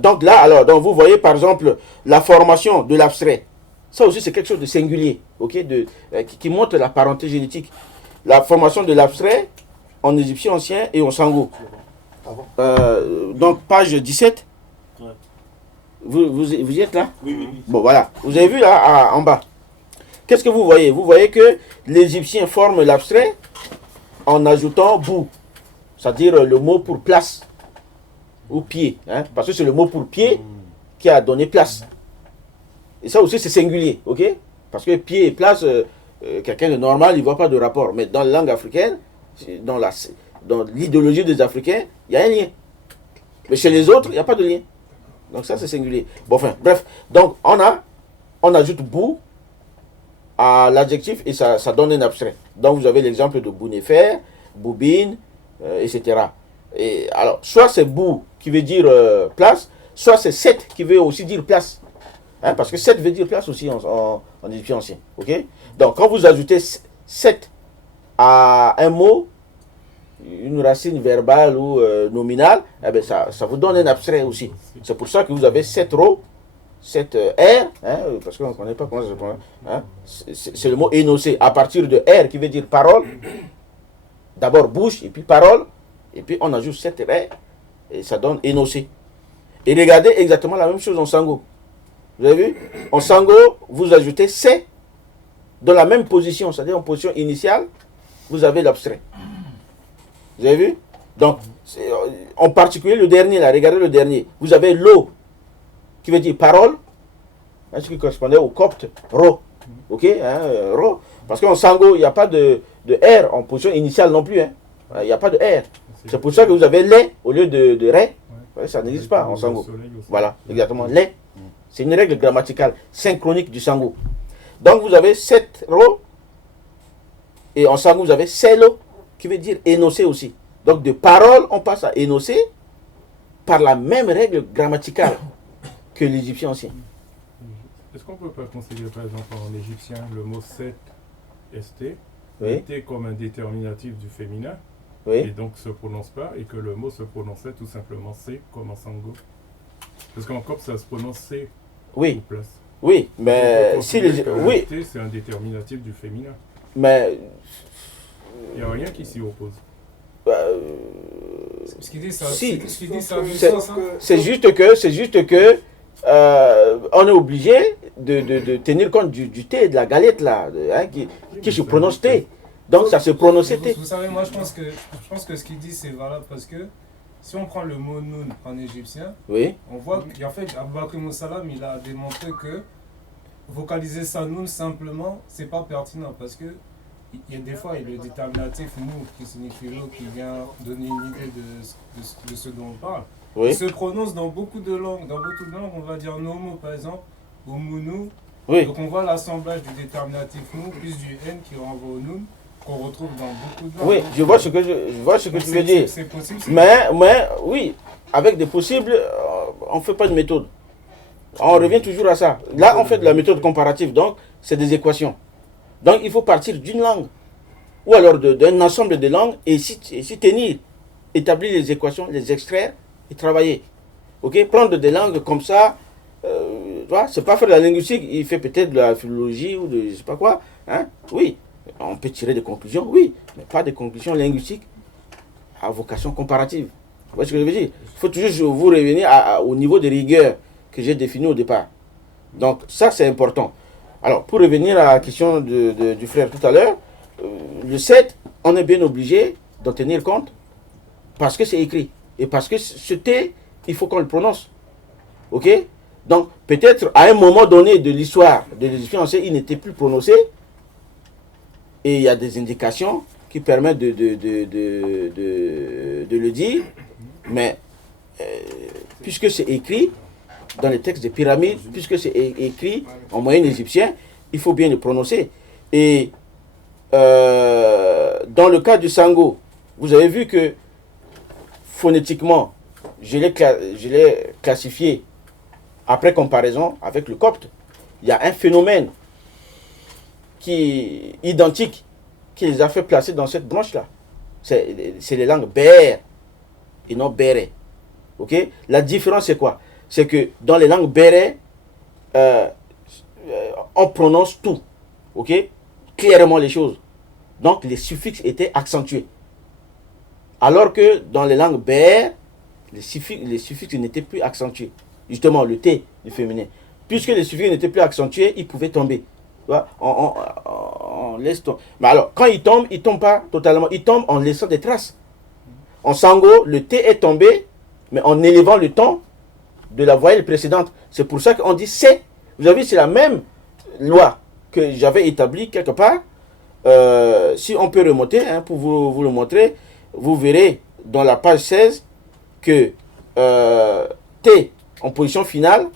Donc là, alors, donc vous voyez par exemple la formation de l'abstrait. Ça aussi c'est quelque chose de singulier, ok, qui montre la parenté génétique. La formation de l'abstrait en égyptien ancien et en sango. Donc page 17. Ouais. Vous y êtes là? Oui. Bon voilà, vous avez vu là en bas. Qu'est-ce que vous voyez? Vous voyez que l'Égyptien forme l'abstrait en ajoutant bout, c'est-à-dire le mot pour place ou pied, hein, parce que c'est le mot pour pied qui a donné place. Et ça aussi c'est singulier, ok? Parce que pied et place, quelqu'un de normal, il ne voit pas de rapport. Mais dans la langue africaine, dans l'idéologie des Africains, il y a un lien. Mais chez les autres, il n'y a pas de lien. Donc ça c'est singulier. Bon, enfin, bref. Donc on ajoute bout à l'adjectif et ça donne un abstrait. Donc vous avez l'exemple de bounéfer, boubine, etc. Et alors, soit c'est bout qui veut dire place, soit c'est set qui veut aussi dire place. Hein, parce que set veut dire place aussi en égyptien ancien. Okay? Donc quand vous ajoutez set à un mot, une racine verbale ou nominale, eh bien ça vous donne un abstrait aussi. C'est pour ça que vous avez 7 rho, 7 R, hein, parce qu'on ne connaît pas comment ça se prononce. Hein, c'est le mot énoncé, à partir de R qui veut dire parole. D'abord bouche, et puis parole, et puis on ajoute 7 R, et ça donne énoncé. Et regardez exactement la même chose en sango. Vous avez vu? En sango, vous ajoutez C dans la même position, c'est-à-dire en position initiale, vous avez l'abstrait. Vous avez vu? Donc, en particulier le dernier, là, regardez le dernier. Vous avez l'eau, qui veut dire parole, hein, ce qui correspondait au copte, ro. Ok? Hein, ro. Parce qu'en sango, il n'y a pas de R en position initiale non plus. Hein. Il n'y a pas de R. C'est pour ça que vous avez lait au lieu de ré. Ouais, ça n'existe pas en sango. Voilà, exactement. Lait. C'est une règle grammaticale synchronique du sango. Donc vous avez 7 ro. Et en sango, vous avez selo, qui veut dire énoncé aussi. Donc de parole, on passe à énoncé par la même règle grammaticale que l'égyptien ancien. Est-ce qu'on ne peut pas considérer par exemple en égyptien le mot set, st, Oui. était comme un déterminatif du féminin, Oui. et donc se prononce pas, et que le mot se prononçait tout simplement C comme en sango? Parce qu'en copte ça se prononce C Oui, ou place. oui, mais si les... Oui, T, c'est un déterminatif du féminin. mais... Il n'y a rien qui s'y oppose. Ce qu'il dit, ça, Si. ce qu'il dit, ça a du C'est- sens. Hein. C'est juste que on est obligé de tenir compte du thé, de la galette là, hein, qui se prononce thé. Donc ça se prononce thé. Vous savez, moi je pense que ce qu'il dit c'est valable parce que si on prend le mot noun en égyptien, Oui, on voit qu'en fait, Aboubakr Moussalam, il a démontré que vocaliser sa noun simplement, c'est pas pertinent parce que il y a des fois, il y a le déterminatif mou qui signifie l'eau qui vient donner une idée de ce dont on parle. Il oui, se prononce dans beaucoup de langues. Dans beaucoup de langues, on va dire nomo par exemple, ou mounou. oui. Donc on voit l'assemblage du déterminatif mou plus du n qui renvoie au noun qu'on retrouve dans beaucoup de langues. Oui, je vois ce que tu veux dire. C'est possible. Mais oui, avec des possibles, on ne fait pas de méthode. On revient toujours à ça. Là, on fait de la méthode comparative, donc c'est des équations. Donc il faut partir d'une langue, ou alors d'un ensemble de langues, et s'y tenir, établir les équations, les extraire et travailler. Ok, prendre des langues comme ça, c'est pas faire de la linguistique, il fait peut-être de la philologie ou de je sais pas quoi. Hein? Oui, on peut tirer des conclusions, oui, mais pas des conclusions linguistiques à vocation comparative. Vous voyez ce que je veux dire? Il faut toujours vous revenir au niveau de rigueur que j'ai défini au départ. Donc ça c'est important. Alors pour revenir à la question du frère tout à l'heure, le 7, on est bien obligé d'en tenir compte parce que c'est écrit. Et parce que ce T, il faut qu'on le prononce. Ok? Donc peut-être à un moment donné de l'histoire de l'égyptien ancien, il n'était plus prononcé. Et il y a des indications qui permettent de le dire. Mais puisque c'est écrit dans les textes des pyramides, puisque c'est écrit en moyen égyptien, il faut bien le prononcer. Et dans le cas du sango, vous avez vu que phonétiquement, je l'ai classifié après comparaison avec le copte. Il y a un phénomène identiques qui les a fait placer dans cette branche-là. C'est les langues béer et non béré. Ok? La différence, c'est quoi? C'est que dans les langues béré, on prononce tout. Ok? Clairement les choses. Donc, les suffixes étaient accentués. Alors que dans les langues béer, les suffixes n'étaient plus accentués. Justement, le T du féminin. Puisque les suffixes n'étaient plus accentués, ils pouvaient tomber. On laisse tomber. Mais alors, quand il tombe pas totalement. Il tombe en laissant des traces. En sango, le T est tombé, mais en élevant le ton de la voyelle précédente. C'est pour ça qu'on dit C. Vous avez vu, c'est la même loi que j'avais établie quelque part. Si on peut remonter, pour vous le montrer, vous verrez dans la page 16 que T en position finale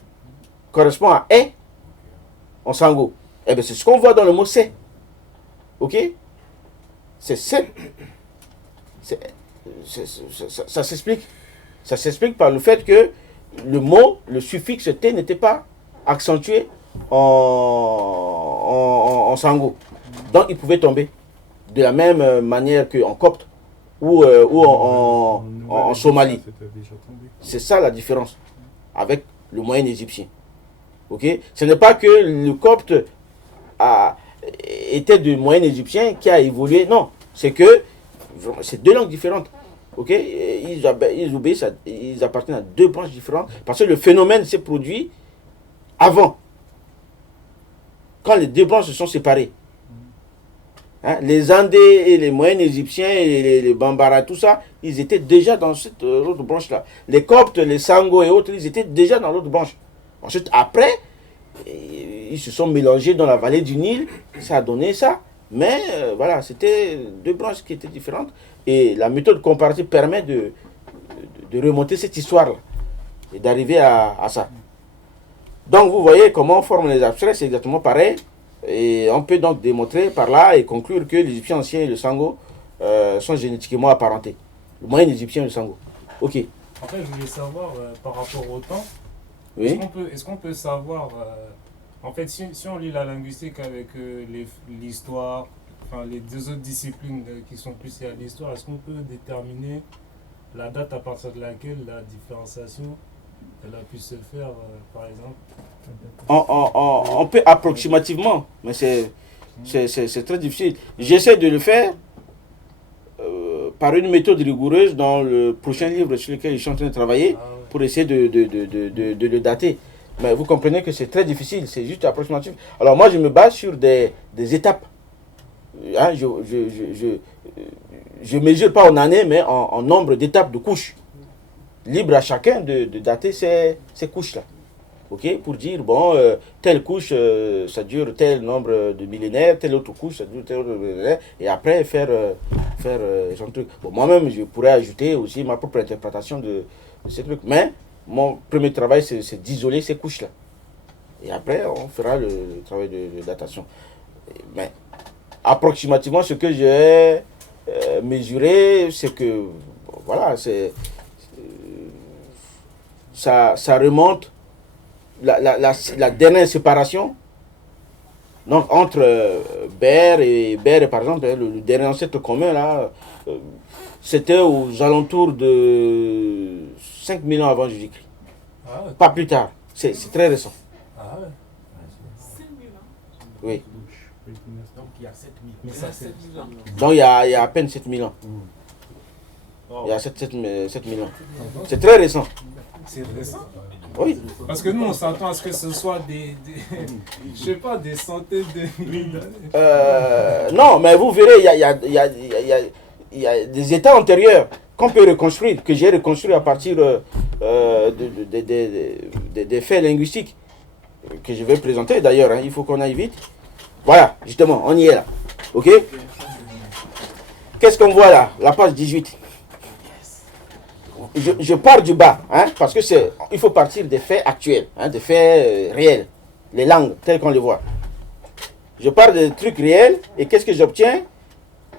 correspond à E en sango. Eh bien, c'est ce qu'on voit dans le mot C. Ok? C'est C. Ça s'explique. Ça s'explique par le fait que le mot, le suffixe T n'était pas accentué en sango. Donc, il pouvait tomber de la même manière qu'en copte ou en Somalie. C'est ça la différence avec le moyen égyptien. Okay? Ce n'est pas que le copte était du moyen égyptien qui a évolué. Non, c'est que c'est deux langues différentes. Okay? Ils appartiennent à deux branches différentes parce que le phénomène s'est produit avant, quand les deux branches se sont séparées. Les Andés et les moyens égyptiens et les Bambara, tout ça, ils étaient déjà dans cette autre branche-là. Les Coptes, les Sango et autres, ils étaient déjà dans l'autre branche. Ensuite, après, ils se sont mélangés dans la vallée du Nil, ça a donné ça. Mais voilà, c'était deux branches qui étaient différentes. Et la méthode comparative permet de remonter cette histoire-là et d'arriver à ça. Donc, vous voyez comment on forme les abstraits, c'est exactement pareil. Et on peut donc démontrer par là et conclure que l'Égyptien ancien et le Sango sont génétiquement apparentés. Le moyen égyptien et le Sango. Ok. En fait, je voulais savoir par rapport au temps, Oui. est-ce qu'on peut savoir, en fait, si on lit la linguistique avec l'histoire, enfin les deux autres disciplines qui sont plus liées à l'histoire, est-ce qu'on peut déterminer la date à partir de laquelle la différenciation elle a pu se faire, par exemple? On peut approximativement, mais c'est très difficile. J'essaie de le faire par une méthode rigoureuse dans le prochain livre sur lequel je suis en train de travailler pour essayer de le dater. Mais vous comprenez que c'est très difficile, c'est juste approximatif. Alors moi, je me base sur des étapes. Je mesure pas en années, mais en nombre d'étapes de couches. Libre à chacun de dater ces couches-là. Okay? Pour dire, bon, telle couche, ça dure tel nombre de millénaires, telle autre couche, ça dure tel autre millénaire, et après faire son truc. Bon, moi-même, je pourrais ajouter aussi ma propre interprétation de ces trucs. Mais mon premier travail, c'est d'isoler ces couches-là. Et après, on fera le travail de datation. Mais approximativement, ce que j'ai mesuré, c'est que, voilà, ça remonte. La dernière séparation donc entre Ber et par exemple le dernier ancêtre commun là, c'était aux alentours de 5000 ans avant Jésus-Christ. Pas plus tard, c'est très récent. Ah ouais. 5000 ans. Oui. Donc il y a 7000. Mais ça, c'est... Donc il y a à peine 7000 ans. Il y a 7000 ans. C'est très récent. C'est récent. Oui. Parce que nous, on s'attend à ce que ce soit je sais pas, des centaines de milliers d'années. Non, mais vous verrez, il y a des états antérieurs qu'on peut reconstruire, que j'ai reconstruit à partir des faits linguistiques que je vais présenter d'ailleurs. Il faut qu'on aille vite. Voilà, justement, on y est là. Ok? Qu'est-ce qu'on voit là? La page 18. Je pars du bas, parce que il faut partir des faits actuels, des faits réels, les langues telles qu'on les voit. Je pars des trucs réels et qu'est-ce que j'obtiens?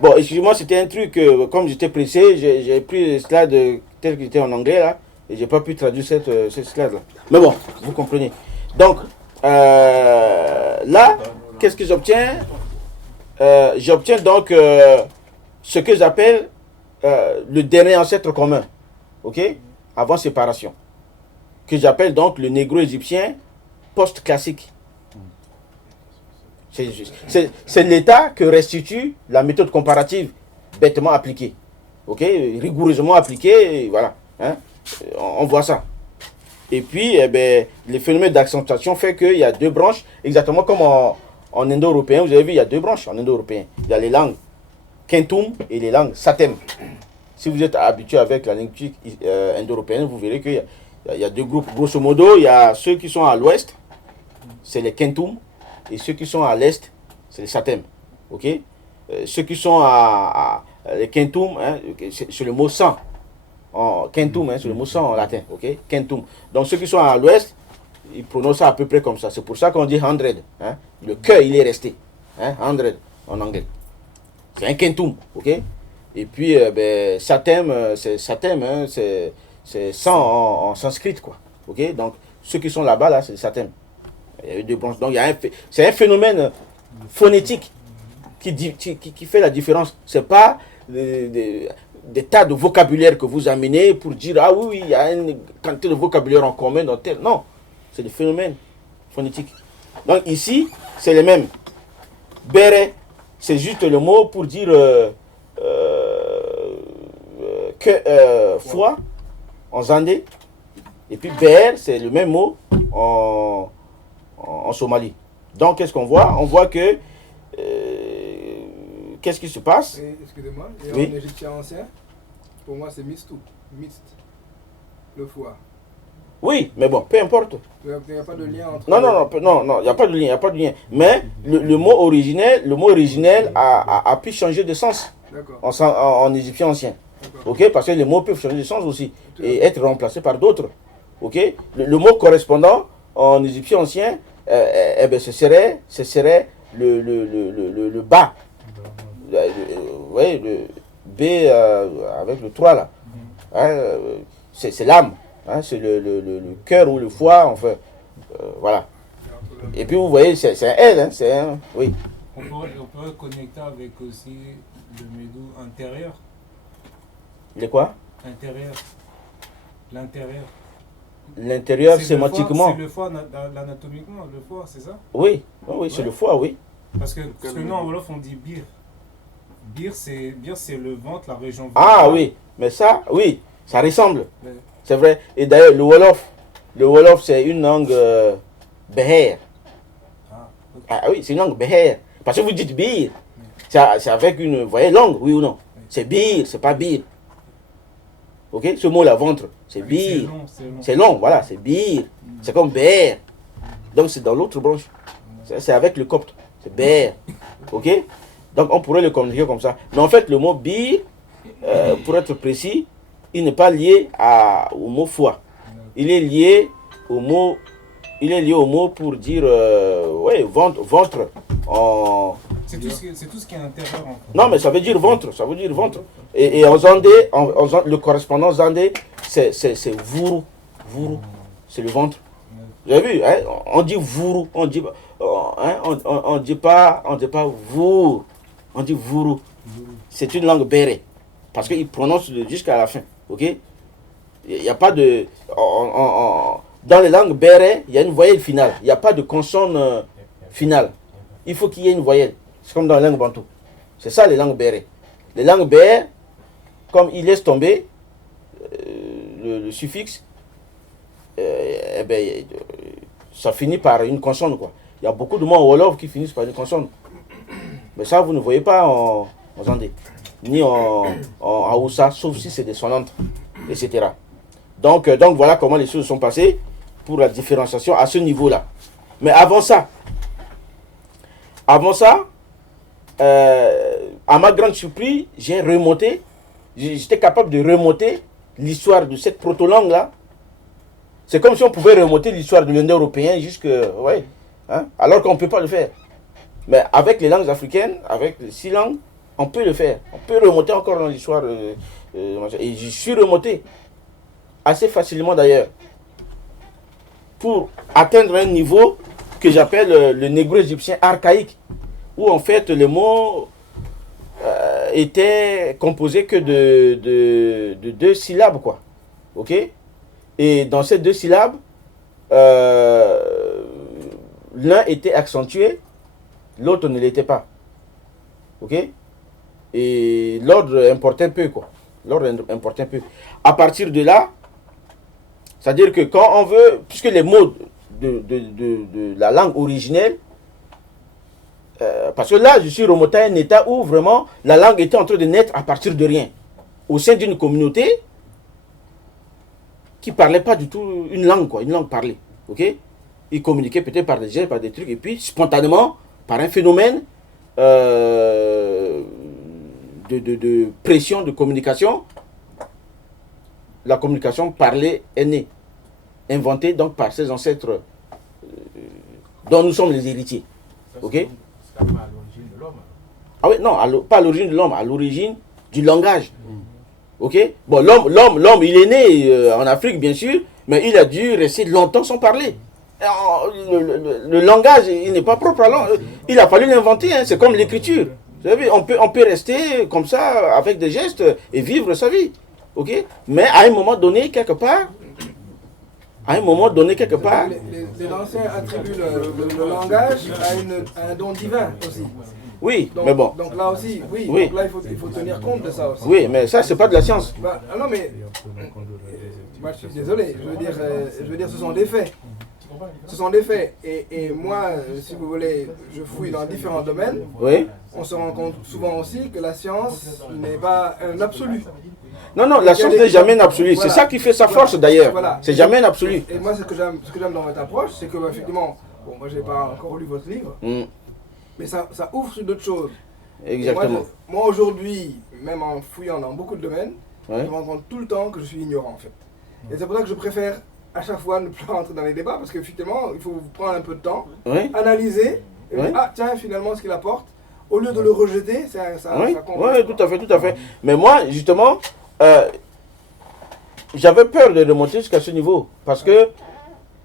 Bon, excusez-moi, c'était un truc, comme j'étais pressé, j'ai pris le slide tel qu'il était en anglais là, et j'ai pas pu traduire cette slide là. Mais bon, vous comprenez. Donc, là, qu'est-ce que j'obtiens? j'obtiens donc ce que j'appelle le dernier ancêtre commun, ok, avant séparation, que j'appelle donc le négro-égyptien post-classique. C'est l'état que restitue la méthode comparative bêtement appliquée, ok, rigoureusement appliquée, et voilà, hein, on voit ça. Et puis, les phénomènes d'accentuation fait qu'il y a deux branches, exactement comme en indo-européen. Vous avez vu, il y a deux branches en indo-européen. Il y a les langues Kentum et les langues Satem. Si vous êtes habitué avec la linguistique indo-européenne, vous verrez qu'il y a deux groupes. Grosso modo, il y a ceux qui sont à l'ouest, c'est les Kentum, et ceux qui sont à l'est, c'est les Satem. Ok? Ceux qui sont les Kentum, hein, c'est le mot sang. En Kentum, hein, c'est le mot sang en latin. Ok? Kentum. Donc ceux qui sont à l'ouest, ils prononcent ça à peu près comme ça. C'est pour ça qu'on dit 100. Hein? Le cœur, il est resté. Hein? 100 en anglais. C'est un Kentum. Ok? Et puis, Satem, c'est Satem, hein, c'est 100 en sanskrit, quoi. Ok? Donc, ceux qui sont là-bas, là, c'est Satem. Il y a eu deux branches. Donc, c'est un phénomène phonétique qui fait la différence. C'est pas des tas de vocabulaire que vous amenez pour dire, ah oui, il y a une quantité de vocabulaire en commun dans tel. Non, c'est des phénomènes phonétiques. Donc, ici, c'est les mêmes. Bere, c'est juste le mot pour dire foi en zandé. Et puis ber, c'est le même mot en Somalie. Donc qu'est-ce qu'on voit? On voit que qu'est-ce qui se passe? Excusez-moi, et oui. En égyptien ancien, pour moi c'est mistou, mixte, le foie. Oui, mais bon, peu importe. Il n'y a pas de lien entre... Non, il n'y a pas de lien, il n'y a pas de lien. Mais le mot originel a pu changer de sens en égyptien ancien. Ok, parce que les mots peuvent changer de sens aussi et être remplacés par d'autres. Ok, le mot correspondant en égyptien ancien, ce serait le bas. Oui, le B avec le 3 là. Hein, c'est l'âme. Hein, c'est le cœur ou le foie, enfin. Voilà. Et puis vous voyez, c'est un L. Hein, c'est un. Oui. On pourrait connecter avec aussi le médou intérieur. Les quoi? Intérieur. L'intérieur. L'intérieur sémantiquement. C'est le foie anatomiquement, le foie, c'est ça? Oui, c'est le foie, oui. Parce que nous en Wolof on dit bir. Bir c'est le ventre, la région ventrale. Ah oui, mais ça, oui, ça ressemble. Ouais. C'est vrai. Et d'ailleurs, le Wolof c'est une langue Beher. Ah oui, c'est une langue Beher. Parce que vous dites bir, c'est avec une, vous voyez, langue, oui ou non? C'est bir, c'est pas bir. Ok, ce mot-là, ventre, c'est bir. C'est long, voilà, c'est bir. C'est comme ber. Donc c'est dans l'autre branche. C'est avec le copte. C'est ber. Ok? Donc on pourrait le communiquer comme ça. Mais en fait, le mot bir, pour être précis, il n'est pas lié au mot foie. Il est lié au mot pour dire ventre en. C'est tout ce qui est intérieur. En fait. Non, mais ça veut dire ventre, ça veut dire ventre. Et en zandé, le correspondant zandé, c'est vourou. Vourou, c'est le ventre. Vous avez vu, hein? On dit vourou, on dit pas vour, on dit vourou. C'est une langue bérée, parce qu'il prononce jusqu'à la fin, ok? Il n'y a pas de... dans les langues bérées, il y a une voyelle finale, il n'y a pas de consonne finale. Il faut qu'il y ait une voyelle. C'est comme dans la langue bantou. C'est ça les langues bérées. Les langues bérées, comme ils laissent tomber le suffixe, ça finit par une consonne, quoi. Il y a beaucoup de mots en Wolof qui finissent par une consonne. Mais ça, vous ne voyez pas en Zandé, ni en Haoussa, sauf si c'est des sonantes, etc. Donc voilà comment les choses sont passées pour la différenciation à ce niveau-là. Mais avant ça, à ma grande surprise, j'étais capable de remonter l'histoire de cette proto-langue-là. C'est comme si on pouvait remonter l'histoire de l'indo-européen jusque... Ouais, hein, alors qu'on ne peut pas le faire. Mais avec les langues africaines, avec les 6 langues, on peut le faire. On peut remonter encore dans l'histoire. Et j'y suis remonté assez facilement d'ailleurs. Pour atteindre un niveau que j'appelle le négro-égyptien archaïque. où en fait les mots étaient composés que de 2 syllabes, quoi. Ok? Et dans ces 2 syllabes, l'un était accentué, l'autre ne l'était pas. Ok? Et l'ordre importait peu, quoi. L'ordre importait peu. À partir de là, c'est-à-dire que quand on veut, puisque les mots de la langue originelle, parce que là, je suis remonté à un état où vraiment la langue était en train de naître à partir de rien. Au sein d'une communauté qui ne parlait pas du tout une langue, quoi, une langue parlée. Ok? Ils communiquaient peut-être par des gestes, par des trucs, et puis spontanément, par un phénomène de pression de communication, la communication parlée est née, inventée donc par ses ancêtres dont nous sommes les héritiers. Ok? C'est à l'origine de l'homme. Ah oui, non, pas à l'origine de l'homme, à l'origine du langage. Ok? Bon, l'homme, il est né en Afrique, bien sûr, mais il a dû rester longtemps sans parler. Le langage, il n'est pas propre à l'homme. Il a fallu l'inventer, hein, c'est comme l'écriture. Vous savez, on peut rester comme ça, avec des gestes, et vivre sa vie. Ok? Mais à un moment donné, quelque part, Les anciens attribuent le langage à un don divin aussi. oui, Donc, mais bon. Donc là aussi, oui. Oui. Donc là, il faut tenir compte de ça aussi. Oui, mais ça, c'est pas de la science. Bah, non, mais moi, je suis désolé. Je veux dire, ce sont des faits. Ce sont des faits. Et moi, si vous voulez, je fouille dans différents domaines. Oui. On se rend compte souvent aussi que la science n'est pas un absolu. Non, la science n'est jamais un absolu. Voilà. C'est ça qui fait sa force d'ailleurs. Voilà. C'est jamais un absolu. Et moi, ce que j'aime dans votre approche, c'est que, bah, effectivement, bon, moi, j'ai pas encore lu votre livre, mais ça ouvre sur d'autres choses. Exactement. Moi aujourd'hui, même en fouillant dans beaucoup de domaines, Ouais. je me rends compte tout le temps que je suis ignorant en fait. Et c'est pour ça que je préfère à chaque fois ne plus rentrer dans les débats, parce qu'effectivement, il faut prendre un peu de temps, Oui. analyser, et Ouais. ah tiens, finalement, ce qu'il apporte, au lieu de le rejeter, ça Oui, compte. oui, tout à fait. Mais moi, justement, j'avais peur de remonter jusqu'à ce niveau. Parce que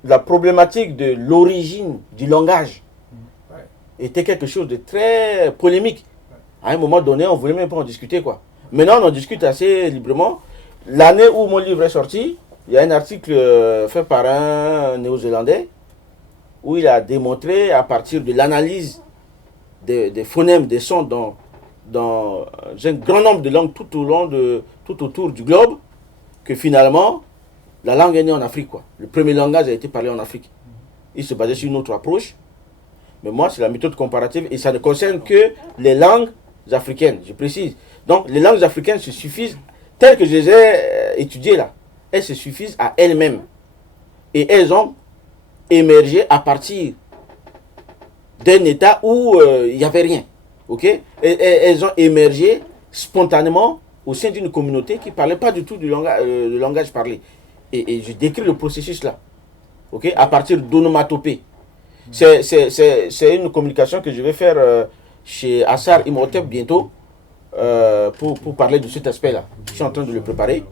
la problématique de l'origine du langage était quelque chose de très polémique. À un moment donné, on ne voulait même pas en discuter, quoi. Maintenant, on en discute assez librement. L'année où mon livre est sorti, il y a un article fait par un Néo-Zélandais où il a démontré, à partir de l'analyse des phonèmes, des sons dans un grand nombre de langues tout autour du globe, que finalement, la langue est née en Afrique, quoi. Le premier langage a été parlé en Afrique. Il se basait sur une autre approche. Mais moi, c'est la méthode comparative et ça ne concerne que les langues africaines, je précise. Donc, les langues africaines se suffisent, telles que je les ai étudiées là, elles se suffisent à elles-mêmes. Et elles ont émergé à partir d'un état où il n'y avait rien. Ok? Et elles ont émergé spontanément au sein d'une communauté qui ne parlait pas du tout du le langage parlé. Et je décris le processus là. Ok? À partir d'onomatopées. C'est une communication que je vais faire chez Assar Imhotep bientôt pour parler de cet aspect-là. Je suis en train de le préparer.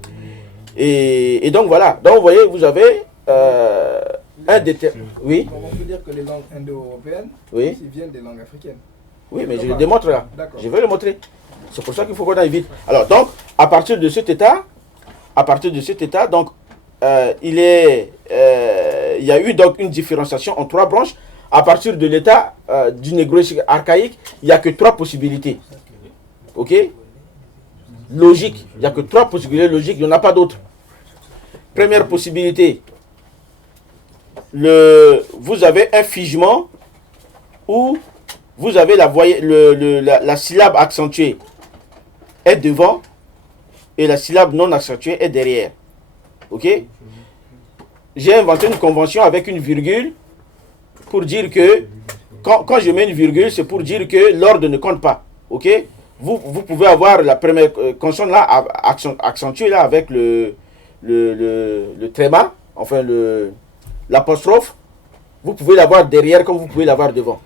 Et donc voilà. Donc vous voyez, vous avez un déterminant. Oui? On peut dire que les langues indo-européennes Oui. ils viennent des langues africaines. Oui, mais je le démontre là. D'accord. Je vais le montrer. C'est pour ça qu'il faut qu'on aille vite. Alors donc, à partir de cet état, donc il y a eu donc une différenciation en 3 branches. À partir de l'état du négro archaïque, il n'y a que 3 possibilités. Ok? Logique. Il n'y a que 3 possibilités logiques, il n'y en a pas d'autres. Première possibilité, vous avez un figement où vous avez la syllabe accentuée est devant et la syllabe non accentuée est derrière. Ok? J'ai inventé une convention avec une virgule pour dire que quand je mets une virgule, c'est pour dire que l'ordre ne compte pas. Ok? Vous pouvez avoir la première consonne là accentuée là avec le tréma, enfin l'apostrophe. Vous pouvez l'avoir derrière comme vous pouvez l'avoir devant.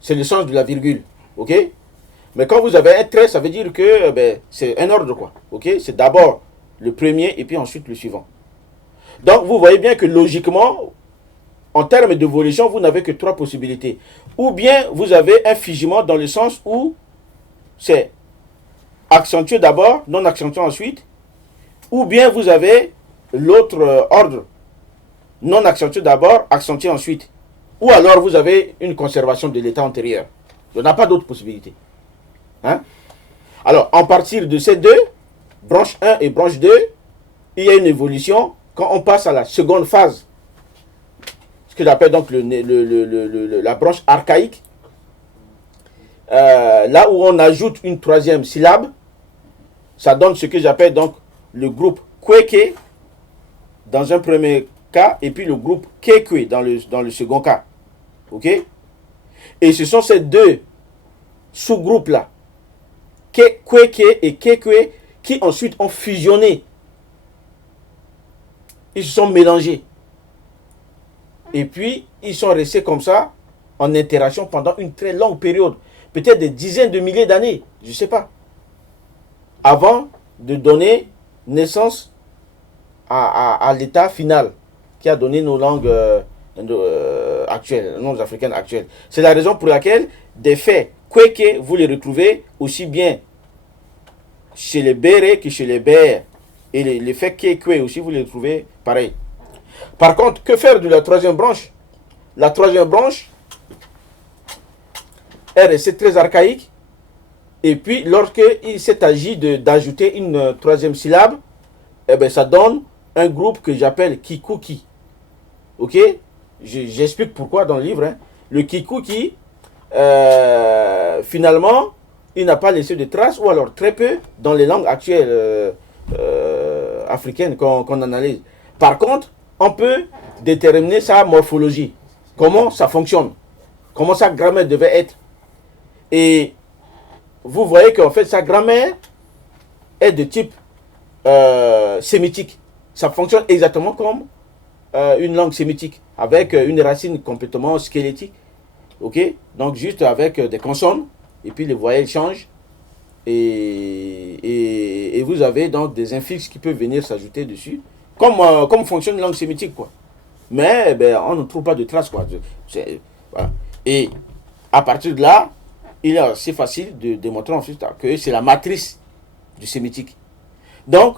C'est le sens de la virgule. Ok? Mais quand vous avez un trait, ça veut dire que c'est un ordre, quoi. Ok? C'est d'abord le premier et puis ensuite le suivant. Donc vous voyez bien que logiquement, en termes d'évolution, vous n'avez que 3 possibilités. ou bien vous avez un figement dans le sens où c'est accentué d'abord, non accentué ensuite, ou bien vous avez l'autre ordre, non accentué d'abord, accentué ensuite, ou alors vous avez une conservation de l'état antérieur. Il n'y en a pas d'autre possibilité. Hein? Alors, à partir de ces deux, branche 1 et branche 2, il y a une évolution quand on passe à la seconde phase, ce que j'appelle donc la branche archaïque, là où on ajoute une troisième syllabe, ça donne ce que j'appelle donc le groupe Kweke dans un premier cas et puis le groupe Kekwe dans le second cas. Ok? Et ce sont ces deux sous-groupes-là, Kweke et Kekwe, qui ensuite ont fusionné. Ils se sont mélangés. Et puis, ils sont restés comme ça, en interaction pendant une très longue période. Peut-être des dizaines de milliers d'années, je ne sais pas. Avant de donner naissance à l'état final qui a donné nos langues actuelles, nos langues africaines actuelles. C'est la raison pour laquelle des faits Kweke, vous les retrouvez aussi bien chez les Bérés que chez les Bères. Et les faits Kekwe aussi, vous les trouvez pareil. Par contre, que faire de la troisième branche? La troisième branche est restée très archaïque. Et puis, lorsqu'il s'est agi d'ajouter une troisième syllabe, eh bien, ça donne un groupe que j'appelle Kikuki. Ok? J'explique pourquoi dans le livre. Hein. Le Kikuki, finalement, il n'a pas laissé de traces, ou alors très peu, dans les langues actuelles africaines qu'on analyse. Par contre, on peut déterminer sa morphologie. Comment ça fonctionne? Comment sa grammaire devait être? Et vous voyez qu'en fait, sa grammaire est de type sémitique. Ça fonctionne exactement comme une langue sémitique, avec une racine complètement squelettique. Ok? Donc, juste avec des consonnes, et puis les voyelles changent. Et vous avez donc des infixes qui peuvent venir s'ajouter dessus. Comme fonctionne une langue sémitique, quoi. Mais on ne trouve pas de traces, quoi. Voilà. Et à partir de là, il est assez facile de démontrer ensuite que c'est la matrice du sémitique. Donc,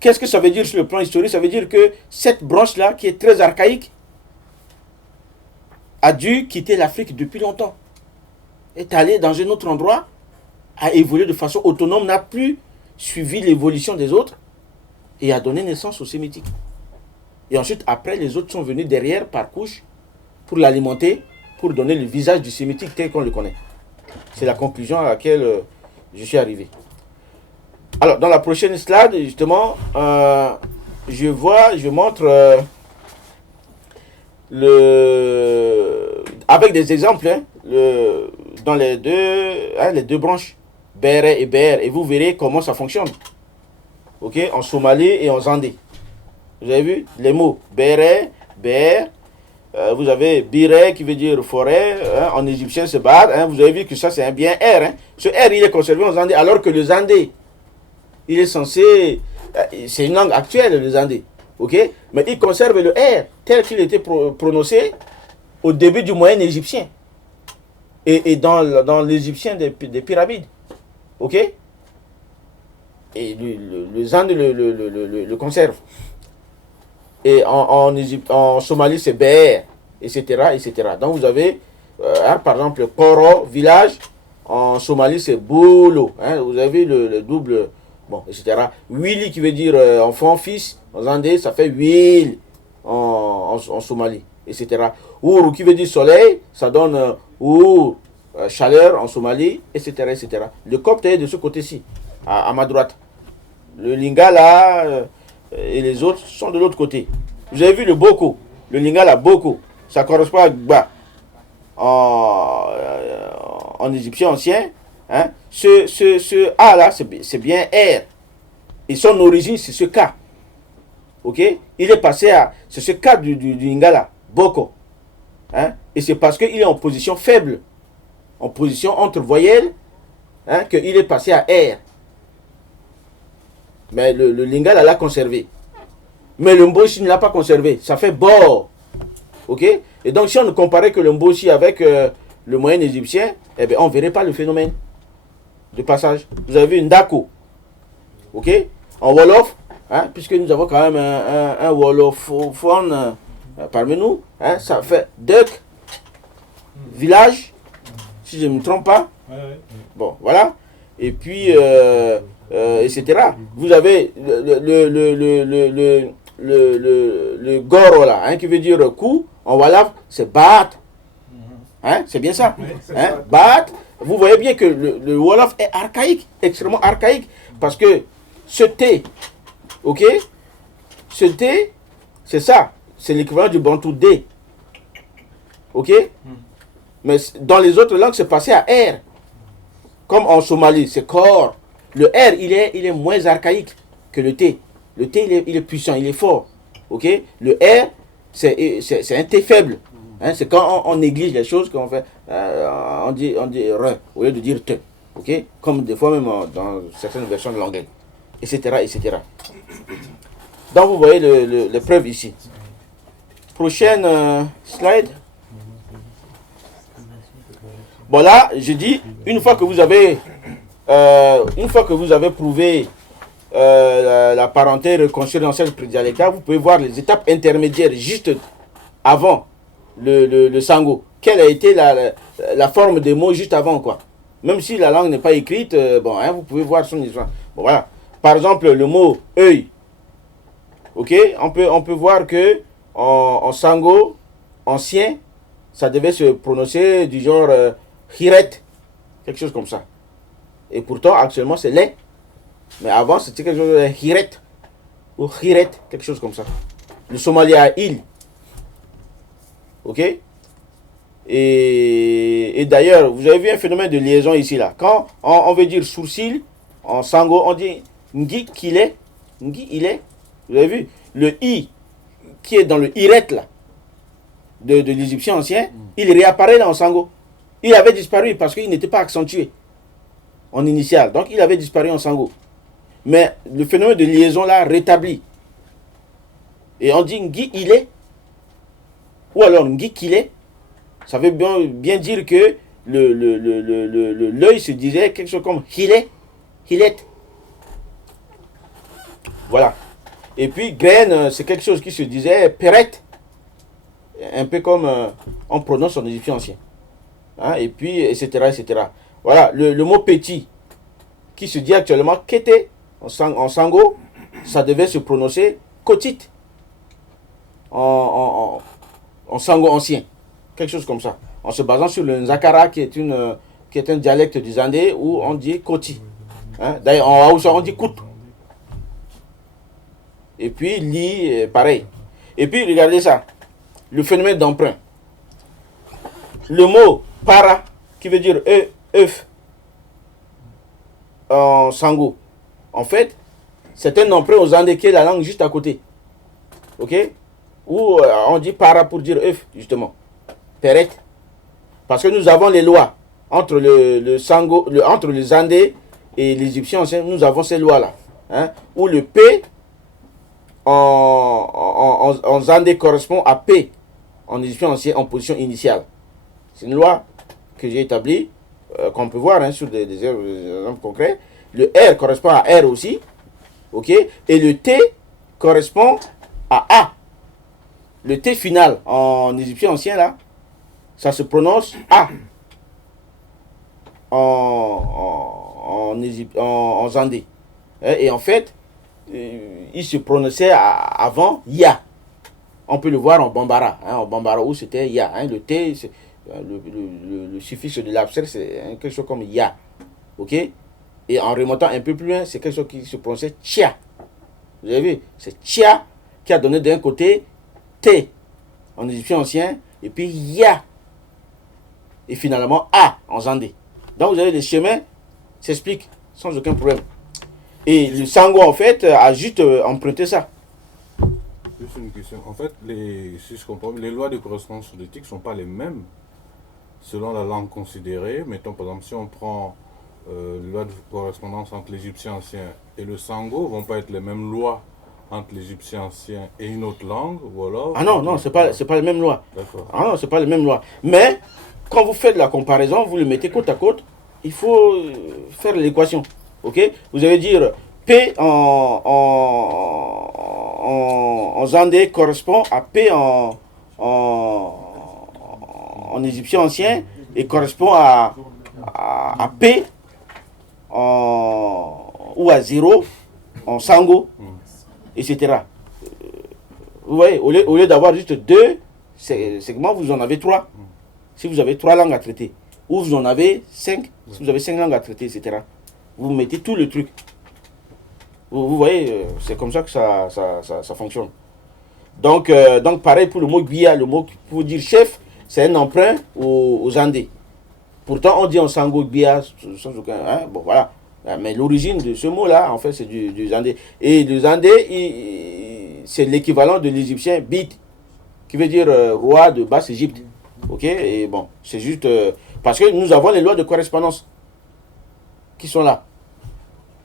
qu'est-ce que ça veut dire sur le plan historique? Ça veut dire que cette branche-là, qui est très archaïque, a dû quitter l'Afrique depuis longtemps. Est allée dans un autre endroit, a évolué de façon autonome, n'a plus suivi l'évolution des autres et a donné naissance au sémitique. Et ensuite, après, les autres sont venus derrière par couche pour l'alimenter, pour donner le visage du sémitique tel qu'on le connaît. C'est la conclusion à laquelle je suis arrivé. Alors, dans la prochaine slide, justement, je montre avec des exemples, hein, dans les deux branches, Béré et Bér, et vous verrez comment ça fonctionne. Ok, en Somalie et en Zandé. Vous avez vu les mots Béré, Bér, vous avez Biré qui veut dire forêt, hein, en égyptien c'est Bad, hein, vous avez vu que ça c'est un bien R. Hein. Ce R il est conservé en Zandé, alors que le Zandé, il est censé, c'est une langue actuelle le Zandé, ok, mais il conserve le R tel qu'il était prononcé au début du moyen égyptien et dans l'égyptien des pyramides, ok, et le Zandé le conserve. Et en Somalie, c'est Bér, etc., etc. Donc, vous avez, par exemple, Koro, village. En Somalie, c'est Bolo. Hein, vous avez le double, bon, etc. Wili, qui veut dire enfant, fils. En Zandé, ça fait Wil en Somalie, etc. Ouro, qui veut dire soleil, ça donne Our, chaleur en Somalie, etc., etc. Le copte est de ce côté-ci, à ma droite. Le Lingala... et les autres sont de l'autre côté. Vous avez vu le Boko, le Lingala Boko, ça correspond à Gba en égyptien ancien. Hein. Ce A là, c'est bien R. Et son origine, c'est ce K. Ok? Il est passé à. C'est ce K du Lingala, Boko. Hein. Et c'est parce qu'il est en position faible, en position entre voyelles, hein, qu'il est passé à R. Mais le Lingala l'a conservé. Mais le Mboshi ne l'a pas conservé. Ça fait bord. Ok? Et donc, si on ne comparait que le Mboshi avec le moyen égyptien, eh bien, on ne verrait pas le phénomène de passage. Vous avez une Ndako. Ok? En Wolof, hein, puisque nous avons quand même un Wolofophone parmi nous, hein, ça fait Dek, village, si je ne me trompe pas. Bon, voilà. Et puis, etc. Vous avez le Goro là, hein, qui veut dire coup. En Wolof, c'est Bat. Hein, c'est bien ça. Hein, Bat. Vous voyez bien que le Wolof est archaïque, extrêmement archaïque. Parce que ce T, ok, ce T, c'est ça. C'est l'équivalent du Bantou D. Ok? Mais dans les autres langues, c'est passé à R. Comme en Somalie, c'est Kor. Le R, il est moins archaïque que le T. Le T, il est puissant, il est fort. Ok? Le R, c'est un T faible. Hein? C'est quand on néglige les choses qu'on fait. On dit re au lieu de dire te. Ok? Comme des fois même dans certaines versions de l'anglais. Etc. etc. Donc vous voyez les preuves ici. Prochaine slide. Bon là, je dis, une fois que vous avez prouvé la parenté reconstruite prédialectale, vous pouvez voir les étapes intermédiaires juste avant le sango. Quelle a été la forme des mots juste avant, quoi. Même si la langue n'est pas écrite, bon, hein, vous pouvez voir son histoire. Bon, voilà. Par exemple, le mot œil. Ok, on peut voir que en sango ancien, ça devait se prononcer du genre hiret, quelque chose comme ça. Et pourtant, actuellement, c'est lait. Mais avant, c'était quelque chose de hiret ou hiret, quelque chose comme ça. Le Somalie a il. Ok. Et d'ailleurs, vous avez vu un phénomène de liaison ici, là. Quand on veut dire sourcil, en sango, on dit ngi qu'il est. Ngi il est. Vous avez vu? Le i qui est dans le hiret, là, de l'égyptien ancien, il réapparaît là en sango. Il avait disparu parce qu'il n'était pas accentué en initial. Donc il avait disparu en sango. Mais le phénomène de liaison là rétablit. Et on dit ngi il est. Ou alors ngi qu'il est. Ça veut bien dire que l'œil se disait quelque chose comme hilet. Hilet. Voilà. Et puis graine, c'est quelque chose qui se disait perrette. Un peu comme on prononce en égyptien ancien. Hein, et puis, etc., etc. Voilà, le mot petit, qui se dit actuellement kété, en sango, ça devait se prononcer kotit, en sango ancien. Quelque chose comme ça. En se basant sur le nzakara, qui est un dialecte du Zandé, où on dit koti. Hein, d'ailleurs, en Haoussa, on dit kout. Et puis, li, pareil. Et puis, regardez ça. Le phénomène d'emprunt. Le mot para, qui veut dire œuf, en sango. En fait, c'est un emprunt aux Andés qui est la langue juste à côté. Ok? Ou on dit para pour dire œuf, justement. Peret. Parce que nous avons les lois. Entre le sango, entre les Andés et les Égyptiens anciens, nous avons ces lois-là. Hein? Où le P en Zandé correspond à P en égyptien ancien en position initiale. C'est une loi que j'ai établie, qu'on peut voir hein, sur des exemples concrets. Le R correspond à R aussi. Ok? Et le T correspond à A. Le T final en égyptien ancien, là, ça se prononce A. En Zandé. Et en fait, il se prononçait avant Ya. On peut le voir en Bambara. Hein, en Bambara où c'était Ya. Hein, le T, le suffixe de l'abstrait, c'est quelque chose comme Ya. Ok? Et en remontant un peu plus loin, c'est quelque chose qui se prononçait Tcha. Vous avez vu? C'est Tcha qui a donné d'un côté T en égyptien ancien et puis Ya. Et finalement A en Zandé. Donc vous avez les chemins s'expliquent sans aucun problème. Et le sango en fait a juste emprunté ça. Juste une question. En fait, si je comprends, les lois de correspondance phonétique ne sont pas les mêmes selon la langue considérée. Mettons par exemple, si on prend les lois de correspondance entre l'égyptien ancien et le sango, ne vont pas être les mêmes lois entre l'Égyptien ancien et une autre langue, ou alors... Ah non, non, c'est pas la même loi. D'accord. Ah non, c'est pas la même loi. Mais, quand vous faites la comparaison, vous le mettez côte à côte, il faut faire l'équation. Ok? Vous allez dire P en Zandé correspond à P en égyptien ancien et correspond à P ou à 0 en Sango, etc. Vous voyez, au lieu d'avoir juste 2 segments, vous en avez 3. Si vous avez 3 langues à traiter. Ou vous en avez 5, si vous avez 5 langues à traiter, etc. Vous mettez tout le truc. Vous voyez, c'est comme ça que ça fonctionne. Donc, pareil pour le mot guia, le mot pour dire chef, c'est un emprunt aux Andés. Pourtant, on dit en sango guia, sans aucun. Hein, bon, voilà. Mais l'origine de ce mot-là, en fait, c'est du Zandé. Et le Zandé, c'est l'équivalent de l'égyptien Bit, qui veut dire roi de Basse-Égypte. Ok? Et bon, c'est juste. Parce que nous avons les lois de correspondance qui sont là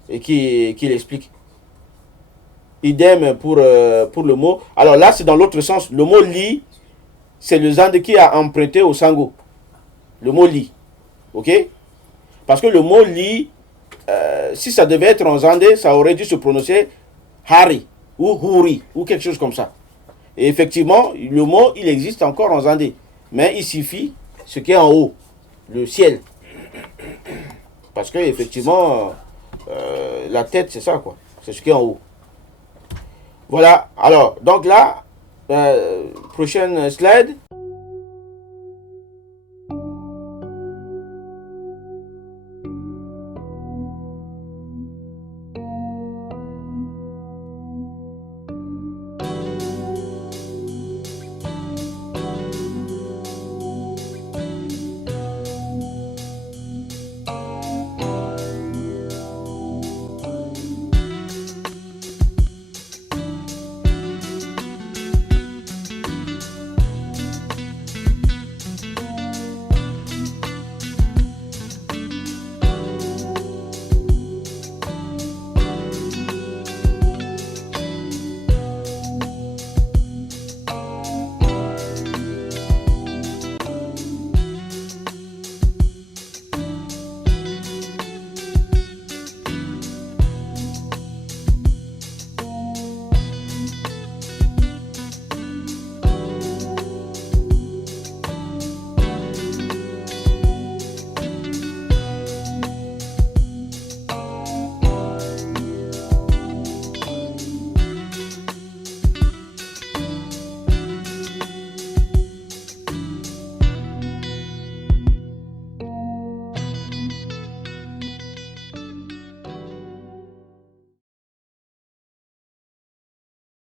et qui l'expliquent. Idem pour le mot. Alors là, c'est dans l'autre sens. Le mot li, c'est le Zandé qui a emprunté au sango. Le mot li. Ok? Parce que le mot li, si ça devait être en Zandé, ça aurait dû se prononcer hari ou huri ou quelque chose comme ça. Et effectivement, le mot, il existe encore en Zandé. Mais il suffit ce qui est en haut, le ciel. Parce que effectivement, la tête, c'est ça, quoi. C'est ce qui est en haut. Voilà. Alors, donc là, prochaine slide.